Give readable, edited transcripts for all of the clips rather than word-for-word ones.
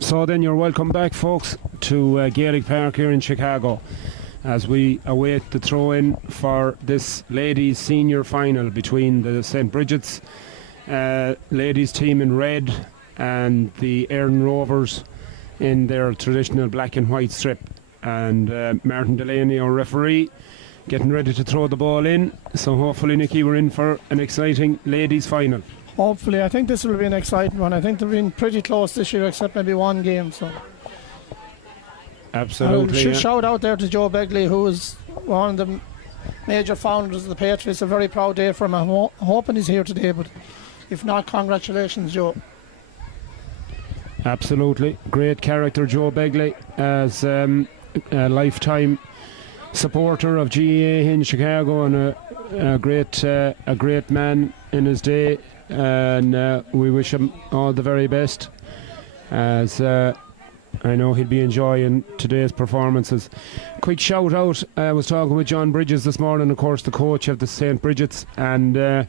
So then you're welcome back, folks, to Gaelic Park here in Chicago as we await the throw-in for this ladies' senior final between the St. Bridget's ladies team in red and the Erin Rovers in their traditional black and white strip. And Martin Delaney, our referee, getting ready to throw the ball in. So hopefully, Nicky, we're in for an exciting ladies' final. Hopefully, I think this will be an exciting one. I think they've been pretty close this year, except maybe one game. So, absolutely. Shout out there to Joe Begley, who is one of the major founders of the Patriots. A very proud day for him. I'm hoping he's here today, but if not, congratulations, Joe. Absolutely, great character, Joe Begley, as a lifetime supporter of GAA in Chicago and a great man in his day. And we wish him all the very best, as I know he'll be enjoying today's performances. Quick shout out, I was talking with John Bridges this morning, of course the coach of the St. Bridget's, and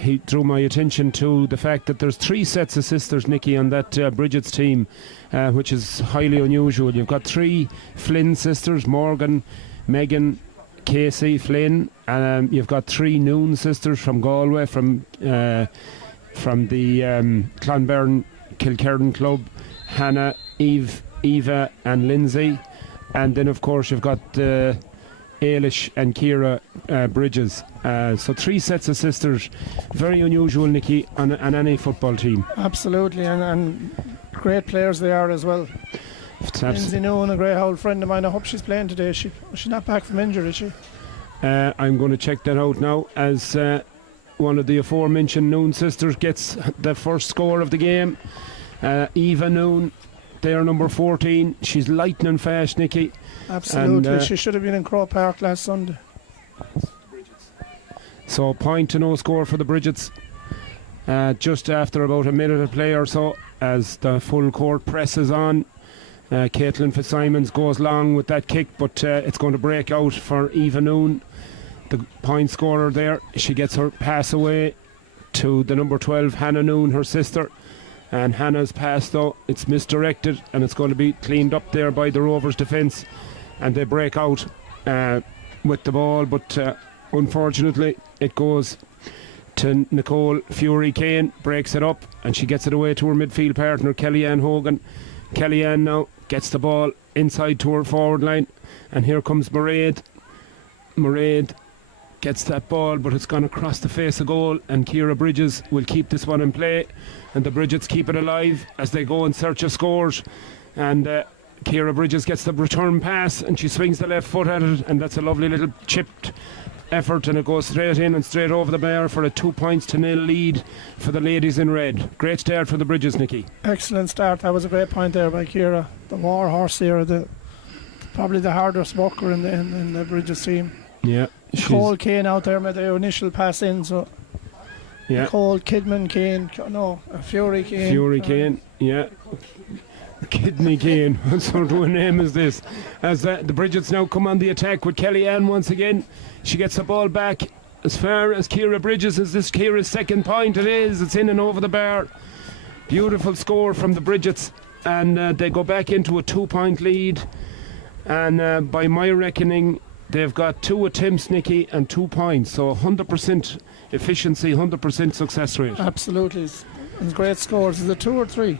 he drew my attention to the fact that there's 3 sets of sisters, Nicky, on that Bridget's team, which is highly unusual. You've got 3 Flynn sisters, Morgan, Megan, Casey, Flynn, and you've got 3 Noon sisters from Galway, from the Clonberne Kilkerran Club, Hannah, Eva and Lindsay, and then of course you've got Ailish and Ciara Bridges. So 3 sets of sisters, very unusual, Nicky, on any football team. Absolutely, and great players they are as well. Lindsay Noon, a great old friend of mine. I hope she's playing today. She's not back from injury, is she? I'm going to check that out now, as one of the aforementioned Noon sisters gets the first score of the game. Eva Noon, they're number 14. She's lightning fast, Nicky. Absolutely, and she should have been in Crow Park last Sunday. So point to no score for the Bridget's. Just after about a minute of play or so, as the full court presses on. Caitlin Fitzsimons goes long with that kick, but it's going to break out for Eva Noon, the point scorer there. She gets her pass away to the number 12, Hannah Noon, her sister. And Hannah's pass, though, it's misdirected, and it's going to be cleaned up there by the Rovers defence. And they break out with the ball, but unfortunately it goes to Nicole Fury Kane, breaks it up, and she gets it away to her midfield partner, Kellyanne Hogan. Kellyanne now gets the ball inside to her forward line, and here comes Mairead. Mairead gets that ball, but it's gone across the face of goal, and Ciara Bridges will keep this one in play, and the Bridgets keep it alive as they go in search of scores. And Ciara Bridges gets the return pass, and she swings the left foot at it, and that's a lovely little chipped effort, and it goes straight in and straight over the bar for a 2-0 lead for the ladies in red. Great start for the Bridges, Nicky. Excellent start. That was a great point there by Ciara, the war horse here, probably the hardest worker in the Bridges team. Yeah, Nicole Kane out there made the initial pass in, so yeah. Nicole Kidman Kane, Fury Kane. Fury Kane, yeah. Kidney Kane, what sort of a name is this? As the Bridgets now come on the attack with Kellyanne once again. She gets the ball back as far as Ciara Bridges. Is this Ciara's second point? It is. It's in and over the bar. Beautiful score from the Bridgets, and they go back into a 2-point lead. And by my reckoning, they've got 2 attempts, Nicky, and 2 points. So 100% efficiency, 100% success rate. Absolutely. It's great scores. Is it 2 or 3?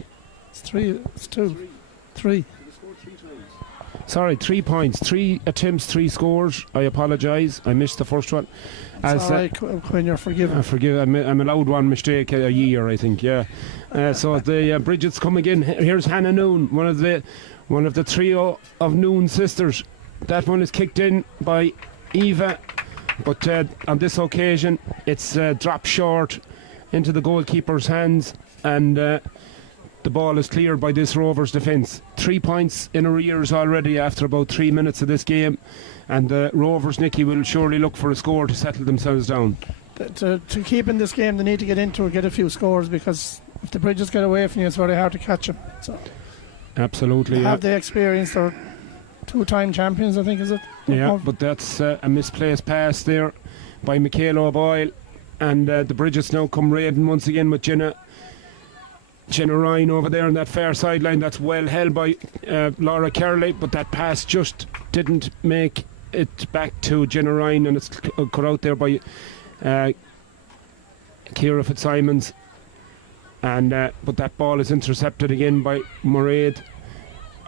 It's 3. It's 2. 3. Sorry, 3 points, 3 attempts, 3 scores. I apologise, I missed the first one. It's alright, Quinn, you're forgiven. I'm allowed one mistake a year, I think. Yeah. So the Bridgets come again. Here's Hannah Noon, one of the trio of Noon sisters. That one is kicked in by Eva, but on this occasion it's dropped short into the goalkeeper's hands, and the ball is cleared by this Rovers defence. 3 points in arrears already after about 3 minutes of this game, and the Rovers, Nicky, will surely look for a score to settle themselves down. To keep in this game, they need to get into it, get a few scores, because if the Bridges get away from you, it's very hard to catch them. So absolutely. Have they experienced? They're 2-time champions, I think, is it? Yeah, but that's a misplaced pass there by Michaela O'Boyle, and the Bridges now come raiding once again with Jenna Jenna Ryan over there on that far sideline. That's well held by Laura Kerley, but that pass just didn't make it back to Jenna Ryan, and it's cut out there by Ciara Fitzsimons. And but that ball is intercepted again by Mairead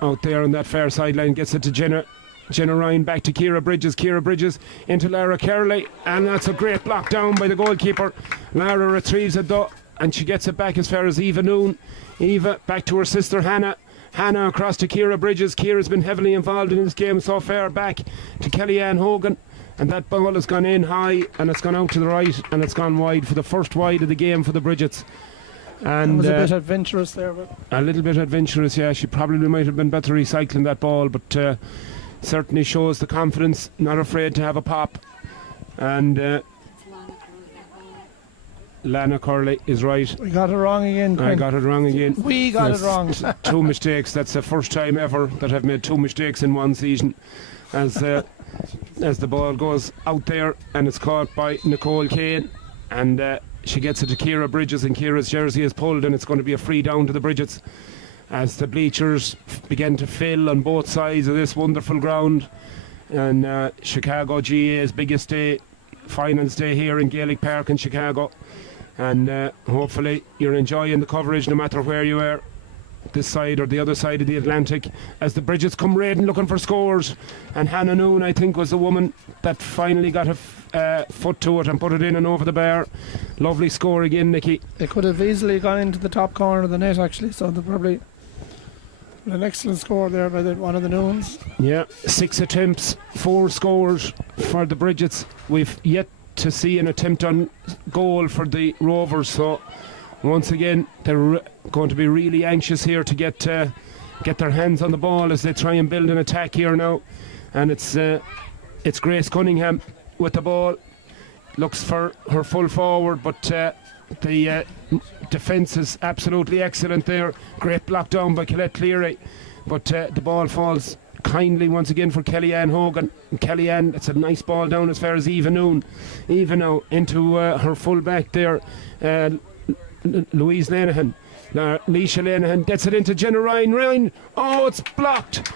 out there on that far sideline. Gets it to Jenna Ryan, back to Ciara Bridges into Lara Kerley, and that's a great block down by the goalkeeper. Lara retrieves it though, and she gets it back as far as Eva Noon. Eva back to her sister Hannah across to Ciara Bridges. Ciara's been heavily involved in this game so far. Back to Kellyanne Hogan, and that ball has gone in high and it's gone out to the right and it's gone wide for the first wide of the game for the Bridgets. And it was a bit adventurous there, but a little bit adventurous, yeah. She probably might have been better recycling that ball, but certainly shows the confidence, not afraid to have a pop. And Lana Curley is right. We got it wrong again. I got it wrong again. We got it wrong. 2 mistakes. That's the first time ever that I've made 2 mistakes in one season. As the ball goes out there and it's caught by Nicole Kane, and she gets it to Ciara Bridges, and Ciara's jersey is pulled, and it's going to be a free down to the Bridgets as the bleachers begin to fill on both sides of this wonderful ground. And Chicago GAA's biggest day, finals day here in Gaelic Park in Chicago. And hopefully you're enjoying the coverage no matter where you are, this side or the other side of the Atlantic, as the Bridgets come raiding looking for scores. And Hannah Noon, I think, was the woman that finally got a foot to it and put it in and over the bar. Lovely score again, Nicky. It could have easily gone into the top corner of the net actually, so they probably an excellent score there by one of the Noons. Yeah, 6 attempts, 4 scores for the Bridgets. We've yet to see an attempt on goal for the Rovers, so once again they're going to be really anxious here to get their hands on the ball as they try and build an attack here now. And it's Grace Cunningham with the ball, looks for her full forward, but the defence is absolutely excellent there. Great block down by Colette Cleary, but the ball falls kindly once again for Kellyanne Hogan. Kellyanne, it's a nice ball down as far as Eva Noon. Eva now into her full back there, Louise Lenihan. Leisha Lenihan gets it into Jenna Ryan. Oh, it's blocked.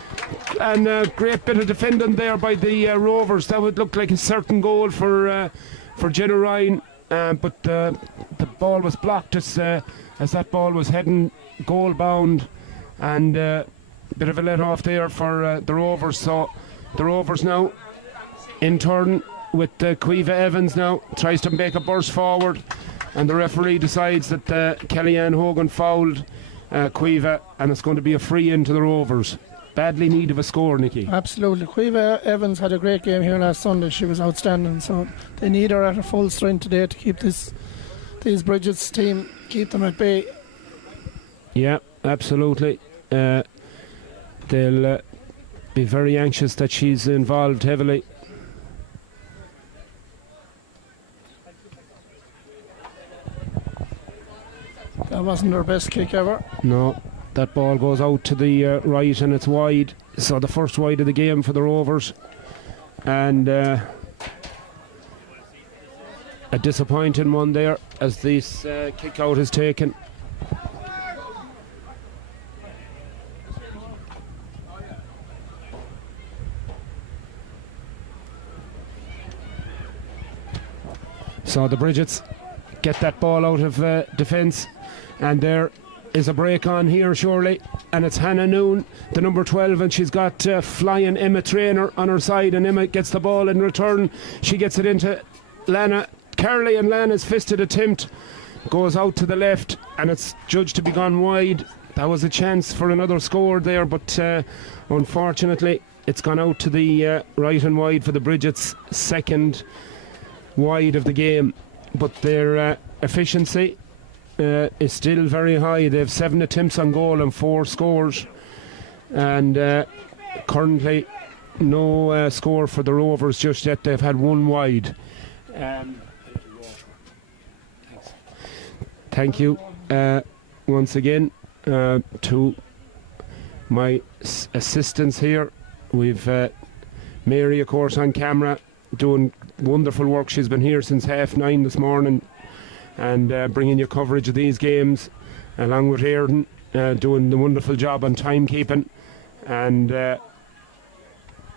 And a great bit of defending there by the Rovers. That would look like a certain goal for Jenna Ryan. But the ball was blocked as that ball was heading goal bound, and bit of a let off there for the Rovers. So the Rovers now in turn with Quiva Evans now tries to make a burst forward, and the referee decides that Kellyanne Hogan fouled Quiva, and it's going to be a free in to the Rovers. Badly need of a score, Nicky. Absolutely. Quiva Evans had a great game here last Sunday. She was outstanding, so they need her at her full strength today to keep these Bridget's team, keep them at bay. Yeah, absolutely. They'll be very anxious that she's involved heavily. That wasn't her best kick ever. No, that ball goes out to the right and it's wide. So the first wide of the game for the Rovers. And a disappointing one there as this kick out is taken. So the Bridgets get that ball out of defence, and there is a break on here surely, and it's Hannah Noon, the number 12, and she's got flying Emma Traynor on her side, and Emma gets the ball in return. She gets it into Lana Carley, and Lana's fisted attempt goes out to the left, and it's judged to be gone wide. That was a chance for another score there, but unfortunately it's gone out to the right and wide for the Bridgets' second wide of the game. But their efficiency is still very high. They have 7 attempts on goal and 4 scores, and currently no score for the Rovers just yet. They've had 1 wide. Thank you once again to my assistants here. We've Mary, of course, on camera, doing wonderful work. She's been here since 9:30 this morning and bringing you coverage of these games. along with Airden, doing the wonderful job on timekeeping, and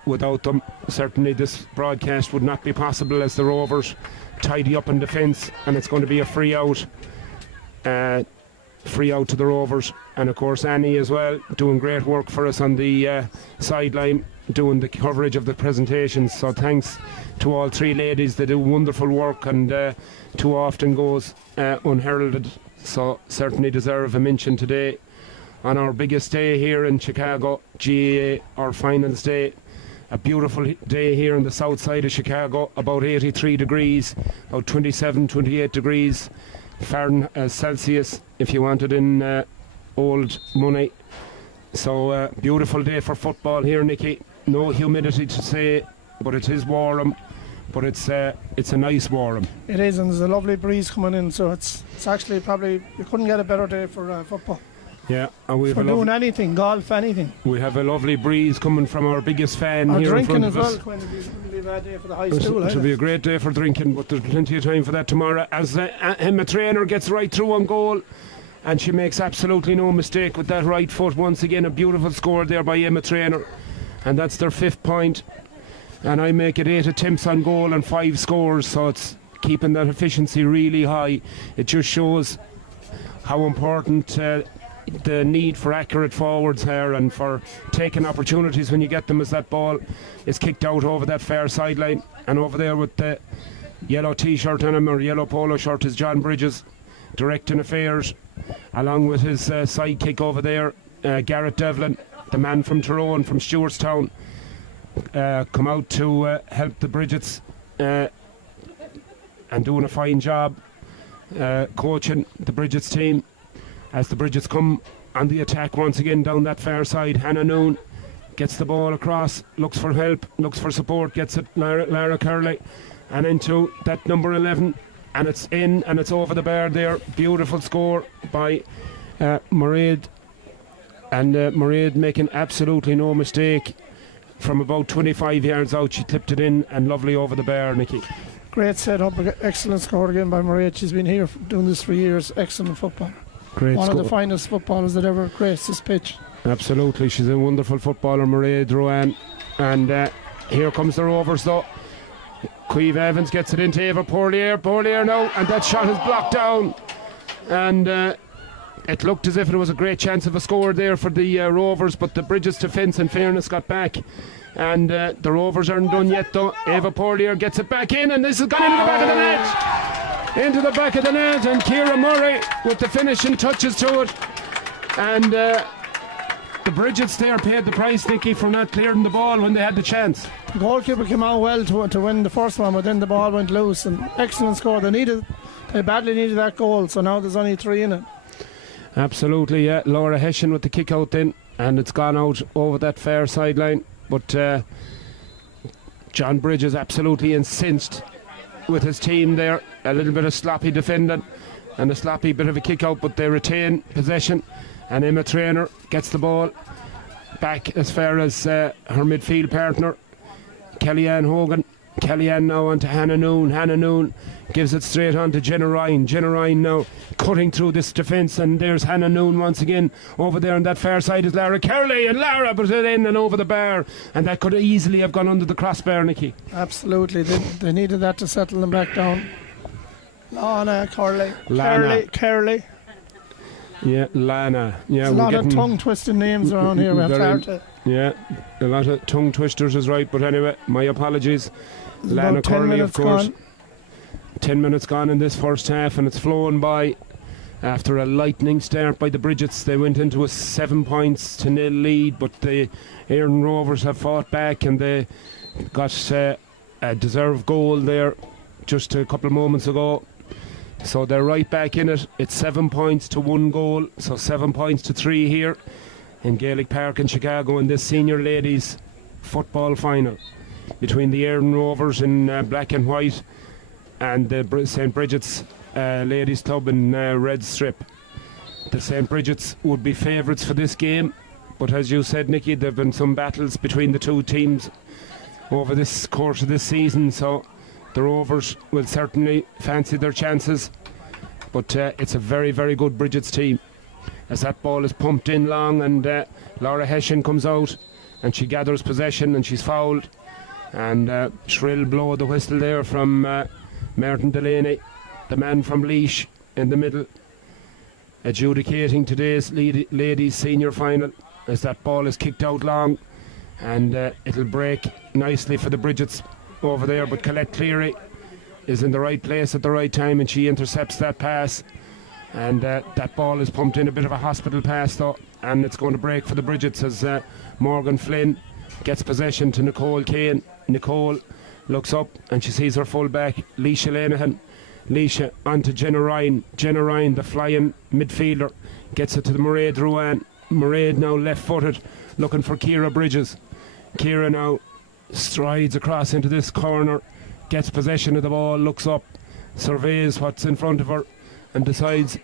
without them certainly this broadcast would not be possible, as the Rovers tidy up in defence, and it's going to be a free out to the Rovers. And of course Annie as well, doing great work for us on the sideline, doing the coverage of the presentations. So thanks to all three ladies. They do wonderful work, and too often goes unheralded, so certainly deserve a mention today on our biggest day here in Chicago, GAA, our finals day. A beautiful day here in the south side of Chicago, about 83 degrees, about 27, 28 degrees Fahrenheit, Celsius, if you want it in old money. So beautiful day for football here, Nicky. No humidity to say, but it is warm. But it's a nice warm. It is, and there's a lovely breeze coming in, so it's actually probably, you couldn't get a better day for football. Yeah, and we have doing anything, golf, anything. We have a lovely breeze coming from our biggest fan here in front of us. Drinking as well, it'll be a bad day for the high school. It'll be a great day for drinking, but there's plenty of time for that tomorrow, as Emma Traynor gets right through on goal, and she makes absolutely no mistake with that right foot. Once again, a beautiful score there by Emma Traynor, and that's their 5th point. And I make it 8 attempts on goal and 5 scores, so it's keeping that efficiency really high. It just shows how important the need for accurate forwards here, and for taking opportunities when you get them, as that ball is kicked out over that far sideline. And over there with the yellow t-shirt on him, or yellow polo shirt, is John Bridges, directing affairs, along with his sidekick over there, Garrett Devlin, the man from Tyrone, from Stewartstown, come out to help the Bridgets, and doing a fine job coaching the Bridgets team, as the Bridgets come on the attack once again down that far side. Hannah Noon gets the ball across, looks for help, looks for support, gets it Lara Curley, and into that number 11, and it's in, and it's over the bar there. Beautiful score by Mairead, and Mairead making absolutely no mistake. From about 25 yards out, she clipped it in, and lovely over the bar, Nicky. Great setup, excellent score again by Mairead. She's been here doing this for years. Excellent football. Great One score. of the finest footballers that ever graced this pitch. Absolutely, she's a wonderful footballer, Mairead Rowan. And here comes the Rovers though. Queeve Evans gets it into Eva Poirier now, and that shot is blocked down. And it looked as if there was a great chance of a score there for the Rovers, but the Bridges defence, in fairness, got back. And the Rovers aren't done yet though. Eva Poirier gets it back in, and this has gone into the back of the net. Into the back of the net, and Ciara Murray with the finishing touches to it. And the Bridgets there paid the price, Nicky, for not clearing the ball when they had the chance. The goalkeeper came out well to win the first one, but then the ball went loose. And excellent score. They badly needed that goal, so now there's only 3 in it. Absolutely, yeah. Laura Hessian with the kick out then, and it's gone out over that far sideline. But John Bridges absolutely incensed with his team there. A little bit of sloppy defending and a sloppy bit of a kick out, but they retain possession, and Emma Traynor gets the ball back as far as her midfield partner, Kellyanne Hogan. Kellyanne now on to Hannah Noon. Hannah Noon gives it straight on to Jenna Ryan. Jenna Ryan now cutting through this defence, and there's Hannah Noon once again. Over there on that far side is Lara Curley, and Lara put it in and over the bar, and that could easily have gone under the crossbar, Nicky. Absolutely, they needed that to settle them back down. Lana Curley. Curley. Yeah, Lana. Yeah, there's a lot of tongue twisting names around here. Yeah, a lot of tongue twisters is right, but anyway, my apologies. There's Lana Curley, of course. Gone. 10 minutes gone in this first half, and it's flown by. After a lightning start by the Bridgets, they went into a 7-0 lead, but the Éireann Rovers have fought back, and they got a deserved goal there just a couple of moments ago. So they're right back in it. It's 7 points to 1 goal, so 7 points to 3 here in Gaelic Park in Chicago in this senior ladies football final between the Éireann Rovers in black and white and the St. Bridget's ladies club in red strip. The St. Bridget's would be favourites for this game, but as you said, Nicky, there have been some battles between the two teams over this course of this season, so the Rovers will certainly fancy their chances, but it's a very, very good Bridget's team. as that ball is pumped in long, and Laura Hessian comes out and she gathers possession and she's fouled, and shrill blow of the whistle there from Martin Delaney, the man from Laois, in the middle, adjudicating today's ladies senior final, as that ball is kicked out long, and it'll break nicely for the Bridgets over there, but Colette Cleary is in the right place at the right time and she intercepts that pass, and that ball is pumped in, a bit of a hospital pass though, and it's going to break for the Bridgets as Morgan Flynn gets possession to Nicole Kane. Nicole looks up and she sees her full back Leisha Lenihan. Leisha onto Jenna Ryan. Jenna Ryan, the flying midfielder, gets it to the Mairead Ruan. Mairead now left footed, looking for Ciara Bridges. Ciara now strides across into this corner, gets possession of the ball, looks up, surveys what's in front of her, and decides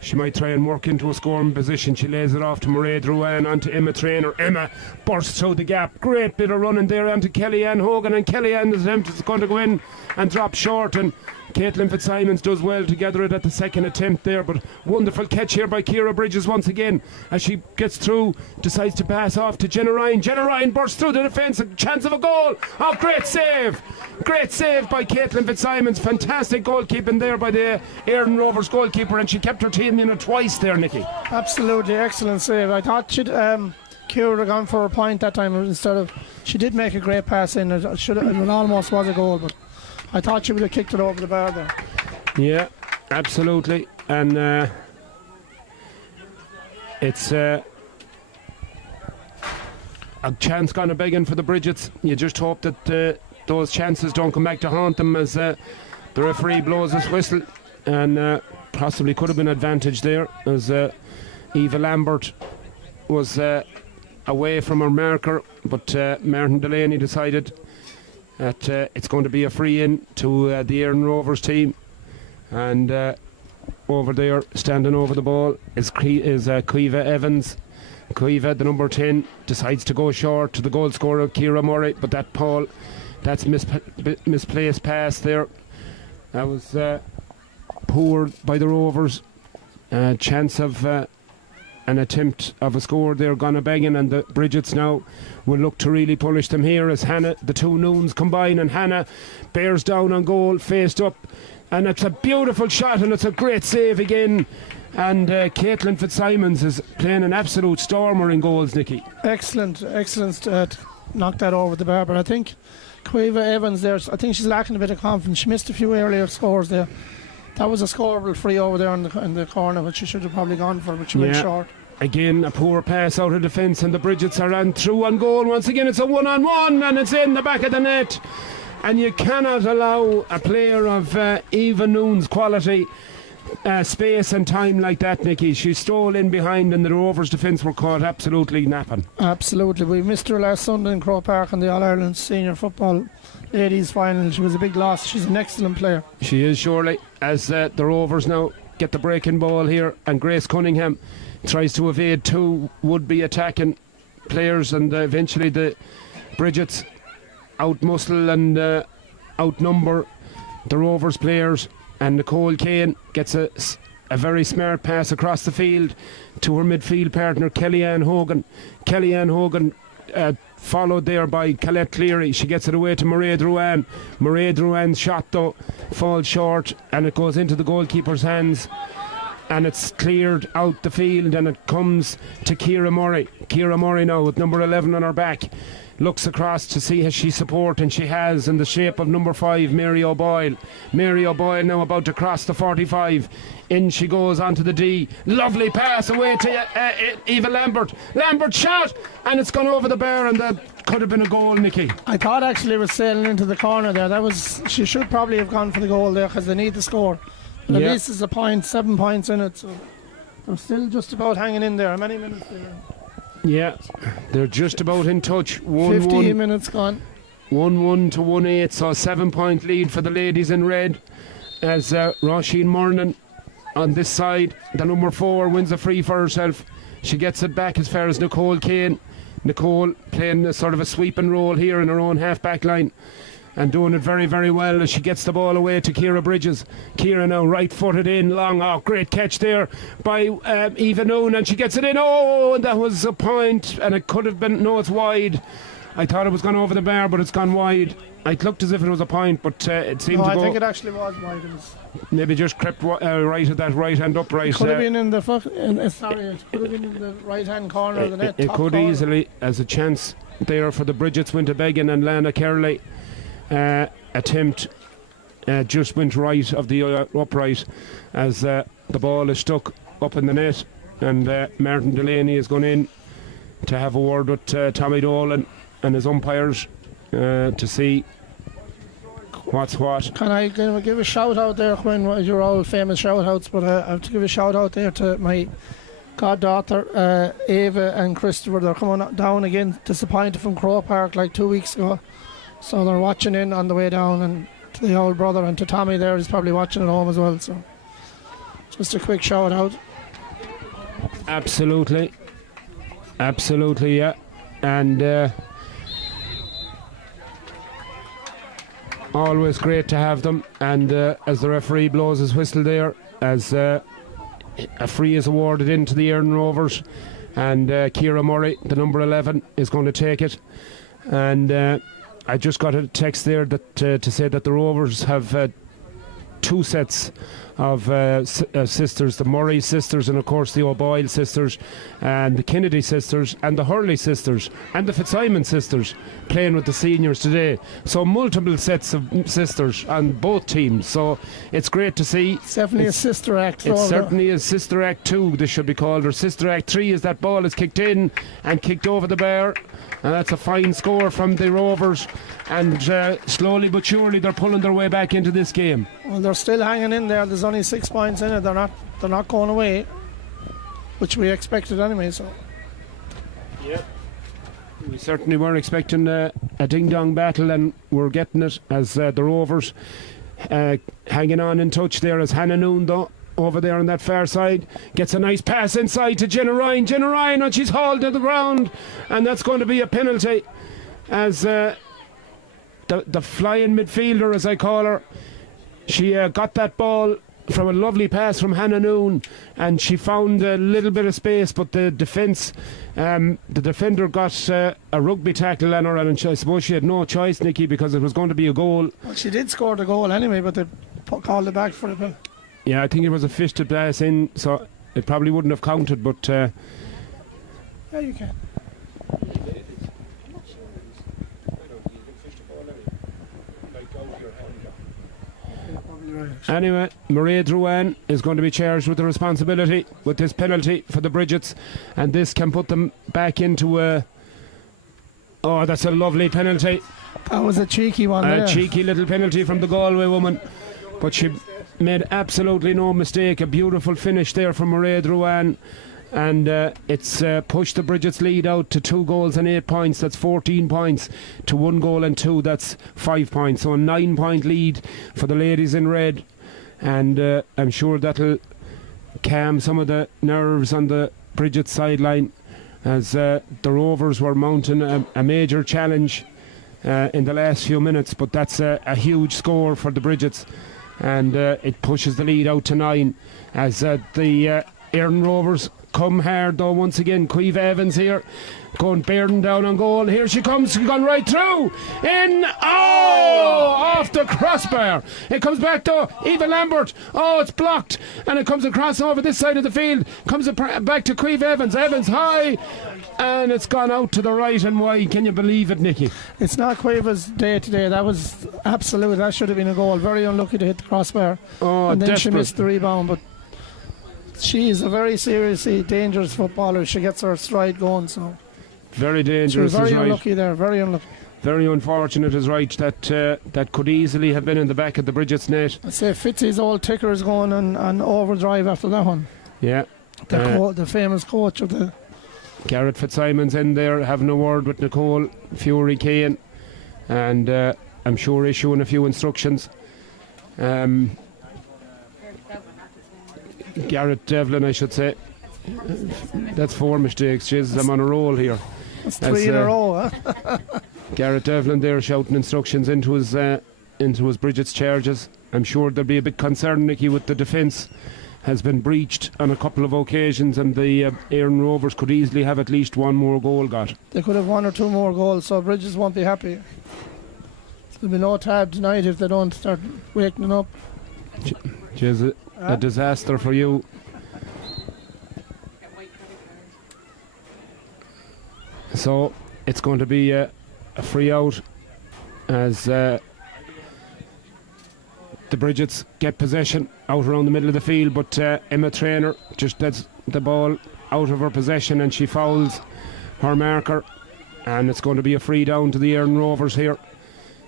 she might try and work into a scoring position. She lays it off to Mairead Ruan, onto Emma Traynor. Emma bursts through the gap. Great bit of running there onto Kellyanne Hogan, and Kellyanne is going to go in and drop short, and Caitlin Fitzsimons does well to gather it at the second attempt there, but wonderful catch here by Ciara Bridges once again as she gets through, decides to pass off to Jenna Ryan. Jenna Ryan bursts through the defence, a chance of a goal. Oh, great save by Caitlin Fitzsimons. Fantastic goalkeeping there by the Éireann Rovers goalkeeper, and she kept her team in it twice there, Nicky. Absolutely excellent save. I thought she'd Ciara had gone for a point that time instead of, she did make a great pass in. It almost was a goal, but I thought she would have kicked it over the bar there. Yeah, absolutely. And it's a chance gone a begging for the Bridgets. You just hope that those chances don't come back to haunt them as the referee blows his whistle, and possibly could have been advantage there as Eva Lambert was away from her marker, but Martin Delaney decided that it's going to be a free in to the Éireann Rovers team, and over there standing over the ball is Caoimhe Evans. Caoimhe, the number 10, decides to go short to the goal scorer Ciara Murray, but that's misplaced pass there. That was poor by the Rovers. Chance of an attempt of a score there gone a begging, and the Bridgets now will look to really punish them here as Hannah, the two Noons combine, and Hannah bears down on goal, faced up, and it's a beautiful shot and it's a great save again, and Caitlin Fitzsimons is playing an absolute stormer in goals, Nicky. Excellent knock that over the bar, but I think Caoimhe Evans there, I think she's lacking a bit of confidence. She missed a few earlier scores there. That was a scoreable free over there in the corner, which she should have probably gone for, but she went short. Again, a poor pass out of defence, and the Bridgets are on through on goal. Once again, it's a one-on-one, and it's in the back of the net. And you cannot allow a player of Eva Noon's quality space and time like that, Nicky. She stole in behind, and the Rovers' defence were caught absolutely napping. Absolutely. We missed her last Sunday in Croke Park in the All-Ireland Senior Football Ladies Final. She was a big loss. She's an excellent player. She is, surely, as the Rovers now get the breaking ball here, and Grace Cunningham tries to evade two would-be attacking players, and eventually the Bridgets outmuscle and outnumber the Rovers players, and Nicole Kane gets a very smart pass across the field to her midfield partner Kellyanne Hogan. Kellyanne Hogan followed there by Colette Cleary. She gets it away to Mairead Ruan. Mairead Ruan's shot though falls short, and it goes into the goalkeeper's hands, and it's cleared out the field, and it comes to Ciara Murray. Ciara Murray now with number 11 on her back looks across to see has she support, and she has, in the shape of number 5, Mary O'Boyle. Mary O'Boyle now about to cross the 45. In she goes onto the D. Lovely pass away to Eva Lambert. Lambert shot, and it's gone over the bar, and that could have been a goal, Nicky. I thought actually it was sailing into the corner there. She should probably have gone for the goal there because they need the score. But at least it's a point, 7 points in it, so they're still just about hanging in there. How many minutes there? Yeah, they're just about in touch. 15 minutes gone. 1-1 to 1-8, so a 7-point lead for the ladies in red, as Roisin Murnan on this side, the number 4, wins a free for herself. She gets it back as far as Nicole Kane. Nicole playing a sort of a sweeping role here in her own half-back line, and doing it very, very well as she gets the ball away to Ciara Bridges. Ciara now right-footed in, long. Oh, great catch there by Eva Noon, and she gets it in. Oh, and that was a point, and it could have been, no, it's wide. I thought it was gone over the bar, but it's gone wide. It looked as if it was a point, but it seemed to go. I think it actually was wide. It was maybe just crept right at that right hand upright. It could have been in the it could have been in the right hand corner of the net. It could corner. Easily, as a chance there for the Bridgets. Winterbegan and Lana Kerley attempt just went right of the upright as the ball is stuck up in the net, and Martin Delaney has gone in to have a word with Tommy Dolan and his umpires to see what's what. Can I give a shout out there, Quinn? Your all famous shout outs, but I have to give a shout out there to my goddaughter Ava and Christopher. They're coming down again, disappointed from Croke Park like 2 weeks ago, so they're watching in on the way down, and to the old brother and to Tommy there, he's probably watching at home as well, so just a quick shout out. Absolutely, yeah. And always great to have them. And as the referee blows his whistle there, as a free is awarded into the Erin Rovers, and Ciara Murray, the number 11, is going to take it. And I just got a text there that to say that the Rovers have 2 sets of sisters, the Murray sisters, and of course the O'Boyle sisters, and the Kennedy sisters, and the Hurley sisters, and the Fitzsimon sisters playing with the seniors today. So multiple sets of sisters on both teams, so it's great to see. It's definitely a sister act. It's certainly a sister act 2, this should be called, or sister act 3, as that ball is kicked in and kicked over the bar. And that's a fine score from the Rovers, and slowly but surely they're pulling their way back into this game. Well, they're still hanging in there. There's only 6 points in it. They're not going away, which we expected anyway. So yeah, we certainly were expecting a ding-dong battle, and we're getting it as the Rovers hanging on in touch there as Hannah Noon, though, over there on that far side, gets a nice pass inside to Jenna Ryan, and she's hauled to the ground, and that's going to be a penalty as the flying midfielder, as I call her, she got that ball from a lovely pass from Hannah Noon, and she found a little bit of space, but the defender got a rugby tackle on her, and I suppose she had no choice, Nicky, because it was going to be a goal. Well, she did score the goal anyway, but they called it back for the penalty. Yeah, I think it was a fisted pass in, so it probably wouldn't have counted, but yeah, you can. Anyway, Maria Drouin is going to be charged with the responsibility with this penalty for the Bridgets, and this can put them back into a... Oh, that's a lovely penalty. That was a cheeky one. A cheeky little penalty from the Galway woman, but she made absolutely no mistake. A beautiful finish there from Maria Drouin, and it's pushed the Bridgets lead out to 2 goals and 8 points. That's 14 points to 1 goal and 2. That's 5 points, so a 9-point lead for the ladies in red, and I'm sure that'll calm some of the nerves on the Bridgets sideline, as the Rovers were mounting a major challenge in the last few minutes, but that's a huge score for the Bridgets, and it pushes the lead out to 9 as the Erin Rovers come hard, though. Once again, Caoimhe Evans here going bearing down on goal. Here she comes, she's gone right through in, off the crossbar. It comes back to Eva Lambert. It's blocked, and it comes across over this side of the field, comes back to Caoimhe Evans high, and it's gone out to the right and wide. Can you believe it, Nicky? It's not Caoimhe's day today. That was absolute. That should have been a goal. Very unlucky to hit the crossbar, and then she missed the rebound, but she is a very seriously dangerous footballer. She gets her stride going, so very dangerous. She was very unlucky there. Very unlucky. Very unfortunate is right. That could easily have been in the back of the Bridget's net. I'd say Fitzy's old ticker is going on overdrive after that one. Yeah. The famous coach of the... Garrett Fitzsimon's in there having a word with Nicole Fury Kane, and I'm sure issuing a few instructions. Garrett Devlin, I should say. That's 4 mistakes. Jesus, I'm on a roll here. That's 3 in a row, huh? Garrett Devlin there shouting instructions into his Bridget's charges. I'm sure there'll be a bit concerned, Nicky, with the defence has been breached on a couple of occasions, and the Éireann Rovers could easily have at least one more goal got. They could have 1 or 2 more goals, so Bridges won't be happy. There'll be no tab tonight if they don't start waking up. Jeez, a disaster for you. So it's going to be a free out as the Bridgets get possession out around the middle of the field, but Emma Traynor just gets the ball out of her possession and she fouls her marker, and it's going to be a free down to the Éireann Rovers here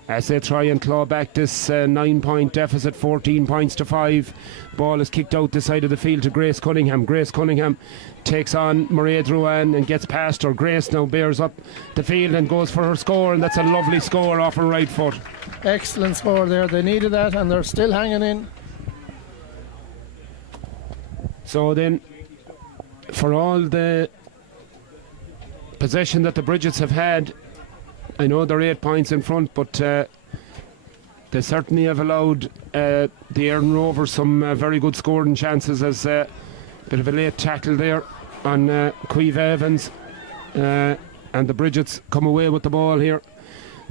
as they try and claw back this 9-point deficit, 14 points to 5. Ball is kicked out the side of the field to Grace Cunningham. Grace Cunningham takes on Maria Drouin and gets past her. Grace now bears up the field and goes for her score, and that's a lovely score off her right foot. Excellent score there. They needed that and they're still hanging in. So then, for all the possession that the Bridgets have had, I know they're 8 points in front, but they certainly have allowed the Éireann Rovers some very good scoring chances, as a bit of a late tackle there on Caoimhe Evans, and the Bridgets come away with the ball here.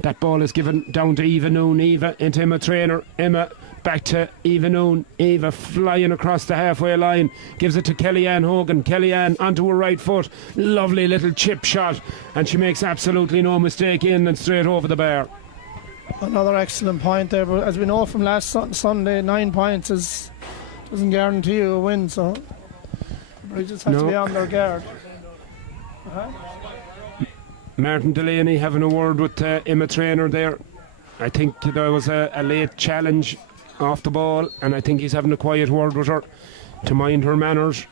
That ball is given down to Eva Noon. Eva into Emma Traynor. Emma back to Eva Noon. Eva flying across the halfway line, gives it to Kellyanne Hogan. Kellyanne onto her right foot, lovely little chip shot, and she makes absolutely no mistake, in and straight over the bar. Another excellent point there, but as we know from last Sunday, 9 points doesn't guarantee you a win, so Bridges have to be on their guard. Martin Delaney having a word with Emma Traynor there. I think there was a late challenge off the ball, and I think he's having a quiet word with her to mind her manners,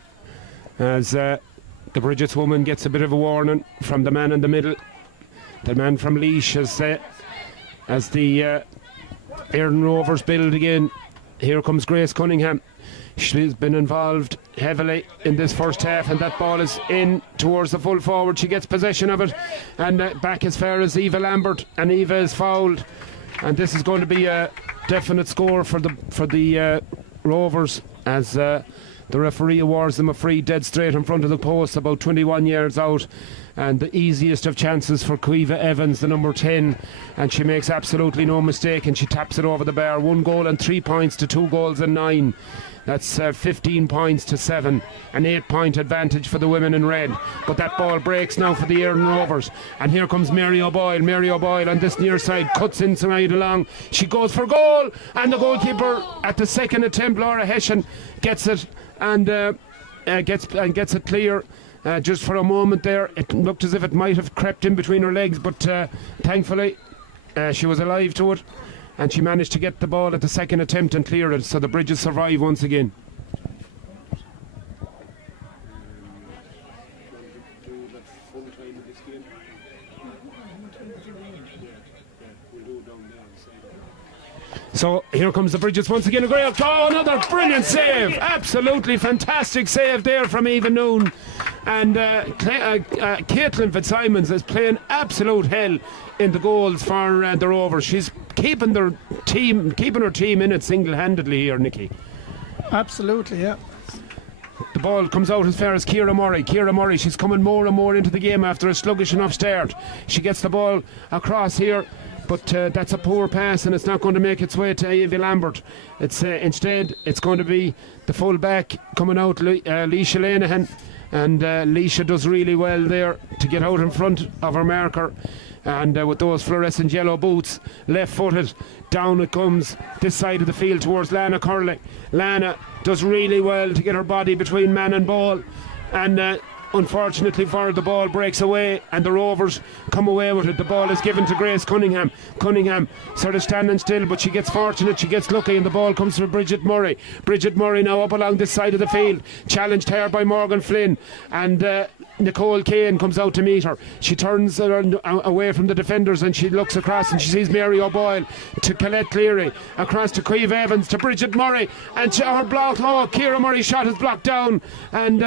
as the Bridget's woman gets a bit of a warning from the man in the middle, the man from Laois, as the Éireann Rovers build again. Here comes Grace Cunningham. She's been involved heavily in this first half, and that ball is in towards the full forward. She gets possession of it and back as far as Eva Lambert, and Eva is fouled, and this is going to be a definite score for the Rovers, as the referee awards them a free dead straight in front of the post, about 21 yards out, and the easiest of chances for Caoimhe Evans, the number 10, and she makes absolutely no mistake and she taps it over the bar. 1 goal and 3 points to 2 goals and 9. That's 15 points to 7, an 8-point advantage for the women in red. But that ball breaks now for the Éireann Rovers, and here comes Mary O'Boyle. Mary O'Boyle on this near side cuts inside along. She goes for goal, and the goalkeeper at the second attempt, Laura Hessian, gets it and gets it clear. Just for a moment there, it looked as if it might have crept in between her legs, but thankfully she was alive to it, and she managed to get the ball at the second attempt and clear it, so the Bridges survive once again. So here comes the Bridges once again. Another brilliant save. Absolutely fantastic save there from Eva Noon. And Caitlin Fitzsimons is playing absolute hell in the goals for the Rovers. She's keeping her team in it single-handedly here, Nicky. Absolutely, yeah. The ball comes out as far as Ciara Murray. Ciara Murray, she's coming more and more into the game after a sluggish enough start. She gets the ball across here, but that's a poor pass, and it's not going to make its way to Evie Lambert. It's instead it's going to be the full back coming out, Leisha Lenihan, and Leisha does really well there to get out in front of her marker, and with those fluorescent yellow boots, left footed, down it comes this side of the field towards Lana Curley. Lana does really well to get her body between man and ball, and unfortunately for her, the ball breaks away and the Rovers come away with it. The ball is given to Grace Cunningham. Cunningham sort of standing still, but she gets fortunate, she gets lucky, and the ball comes from Bridget Murray. Bridget Murray now up along this side of the field, challenged here by Morgan Flynn, and Nicole Kane comes out to meet her. She turns away from the defenders and she looks across and she sees Mary O'Boyle to Colette Cleary, across to Caoimhe Evans, to Bridget Murray, and her block, Ciara Murray's shot is blocked down, and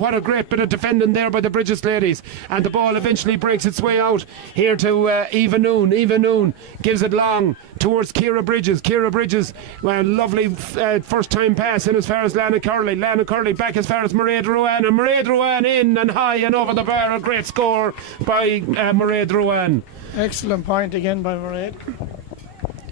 what a great bit of unfortunate defending there by the Bridges ladies, and the ball eventually breaks its way out here to Eva Noon. Eva Noon gives it long towards Ciara Bridges. Ciara Bridges, well, lovely first time pass in as far as Lana Curley. Lana Curley back as far as Mairead Ruane, and Mairead Ruane in and high and over the bar. A great score by Mairead Ruane. Excellent point again by Mairead.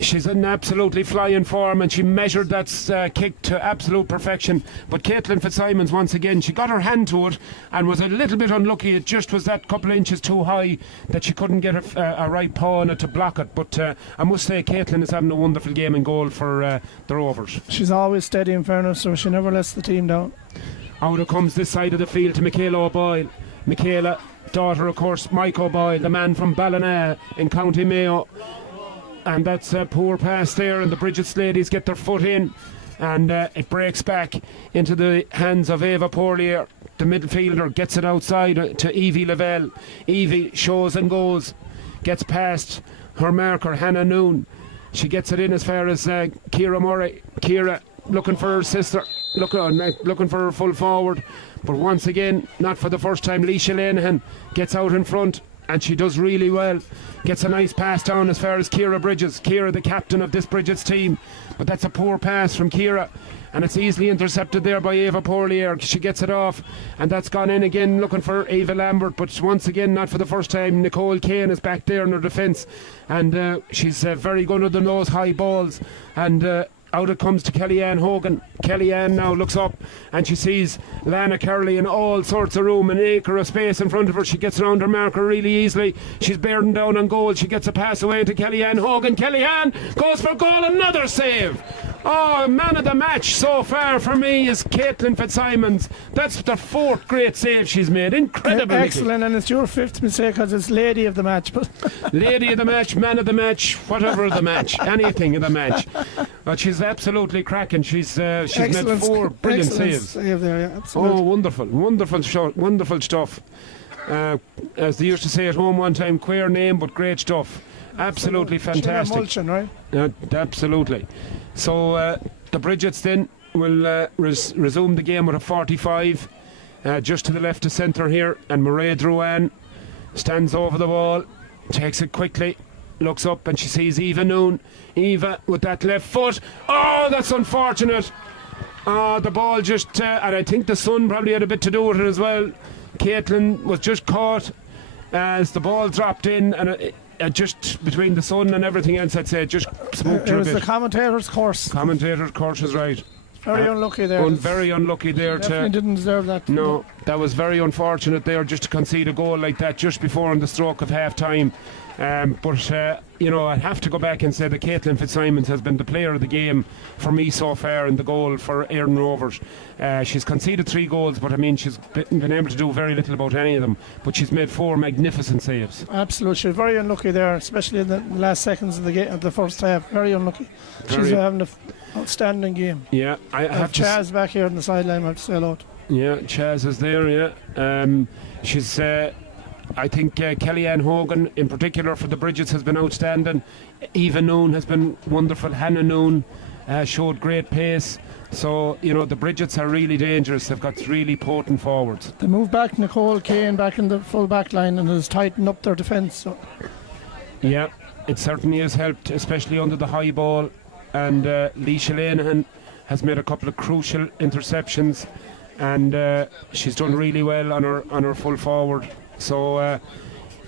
She's in absolutely flying form, and she measured that kick to absolute perfection. But Caitlin Fitzsimons, once again, she got her hand to it and was a little bit unlucky. It just was that couple of inches too high that she couldn't get a right paw on it to block it. But I must say, Caitlin is having a wonderful game in goal for the Rovers. She's always steady, in fairness, so she never lets the team down. Out it comes this side of the field to Michaela O'Boyle. Michaela, daughter, of course, Mike O'Boyle, the man from Ballina in County Mayo. And that's a poor pass there, and the Bridget's ladies get their foot in, and it breaks back into the hands of Eva Poirier. The midfielder gets it outside to Evie Lavelle. Evie shows and goes, gets past her marker, Hannah Noon. She gets it in as far as Ciara Murray. Ciara looking for her sister, looking for her full forward, but once again, not for the first time, Leisha Lenihan gets out in front, and she does really well. Gets a nice pass down as far as Ciara Bridges. Ciara, the captain of this Bridget's team, but that's a poor pass from Ciara, and it's easily intercepted there by Eva Poirier. She gets it off, and that's gone in again, looking for Eva Lambert, but once again, not for the first time. Nicole Kane is back there in her defence, and she's very good under those high balls, and out it comes to Kellyanne Hogan. Kellyanne now looks up and she sees Lana Curley in all sorts of room, an acre of space in front of her. She gets around her marker really easily. She's bearing down on goal. She gets a pass away to Kellyanne Hogan. Kellyanne goes for goal, another save. Oh, man of the match so far for me is Caitlin Fitzsimons. That's the fourth great save she's made. Incredible. Excellent, and it's your fifth mistake because it's lady of the match. Lady of the match, man of the match, whatever of the match, anything of the match. But she's absolutely cracking. She's made four brilliant saves. Save there, yeah, oh, wonderful stuff. As they used to say at home one time, queer name but great stuff. Absolutely fantastic. Mulchin, right? Absolutely. So the Bridgets then will resume the game with a 45 just to the left of centre here, and Mairead Ruane stands over the ball, takes it quickly, looks up, and she sees Eva Noon. Eva with that left foot. Oh, that's unfortunate. The ball just and I think the sun probably had a bit to do with it as well. Caitlin was just caught as the ball dropped in, and just between the sun and everything else, I'd say, just smoked her a bit. It was the commentator's course. Commentator's course is right. Very unlucky there. Very unlucky there. Definitely didn't deserve that. No, that was very unfortunate there, just to concede a goal like that just before on the stroke of half time. But I have to go back and say that Caitlin Fitzsimons has been the player of the game for me so far in the goal for Éireann Rovers. She's conceded 3 goals, but I mean she's been able to do very little about any of them, but she's made 4 magnificent saves. Absolutely, she was very unlucky there, especially in the last seconds of the game, of the first half. Very unlucky. She's having an outstanding game. Yeah, I have Chaz back here on the sideline. I have to say hello. Yeah, Chaz is there. Yeah, she's. I think Kellyanne Hogan in particular for the Bridgets has been outstanding. Eva Noon has been wonderful. Hannah Noon showed great pace. So, the Bridgets are really dangerous. They've got really potent forwards. They moved back Nicole Kane back in the full back line and has tightened up their defence. So. Yeah, it certainly has helped, especially under the high ball. And Leisha Lenihan has made a couple of crucial interceptions, and she's done really well on her full forward. So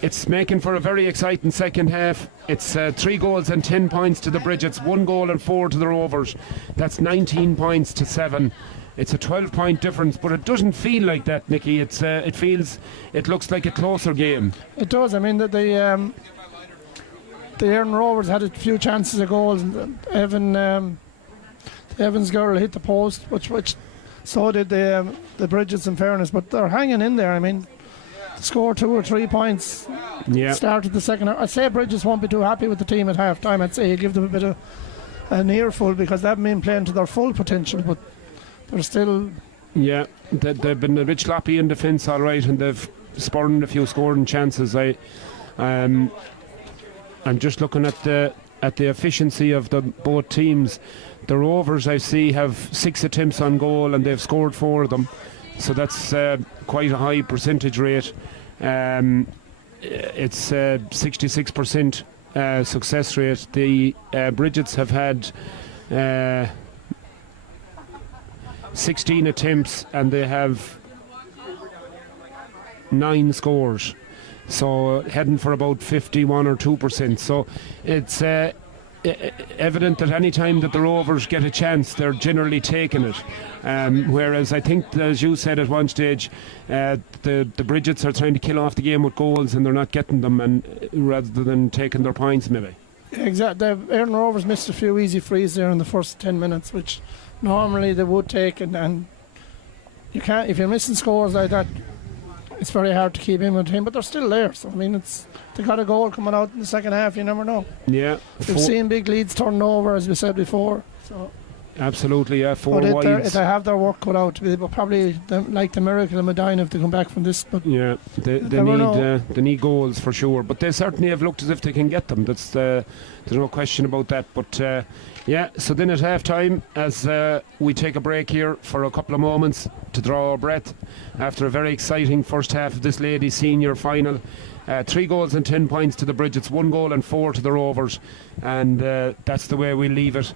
it's making for a very exciting second half. It's 3 goals and 10 points to the Bridgets, 1 goal and 4 to the Rovers. That's 19 points to 7. It's a 12-point difference, but it doesn't feel like that, Nicky. It looks like a closer game. It does. I mean, the Éireann Rovers had a few chances of goals. Evans girl hit the post, which so did the Bridgets, in fairness, but they're hanging in there. I mean, score 2 or 3 points. Yeah. Started the second half. I'd say Bridges won't be too happy with the team at half time. I'd say you give them a bit of an earful because they haven't been playing to their full potential, but they're still. Yeah, they've been a bit sloppy in defence, all right, and they've spurned a few scoring chances. I'm just looking at the efficiency of both teams. The Rovers, I see, have 6 attempts on goal and they've scored 4 of them. so that's quite a high percentage rate. It's 66% success rate. The Bridgets have had 16 attempts and they have 9 scores, so heading for about 51 or 2%. So it's evident that any time that the Rovers get a chance, they're generally taking it. Whereas I think, as you said at one stage, the Bridgets are trying to kill off the game with goals and they're not getting them, and rather than taking their points, maybe. Exactly. Aaron Rovers missed a few easy frees there in the first 10 minutes, which normally they would take, and you can't, if you're missing scores like that, it's very hard to keep in with him, but they're still there. So I mean, they got a goal coming out in the second half. You never know. Yeah, we've seen big leads turn over, as we said before. So absolutely, yeah. 4 wides. If they have their work cut out, they will probably like the miracle of Medina if they come back from this. But yeah, they need goals for sure. But they certainly have looked as if they can get them. There's no question about that. But yeah, so then at half time, as we take a break here for a couple of moments to draw our breath after a very exciting first half of this ladies senior final. 3 goals and 10 points to the Bridgets, 1 goal and 4 to the Rovers, and that's the way we'll leave it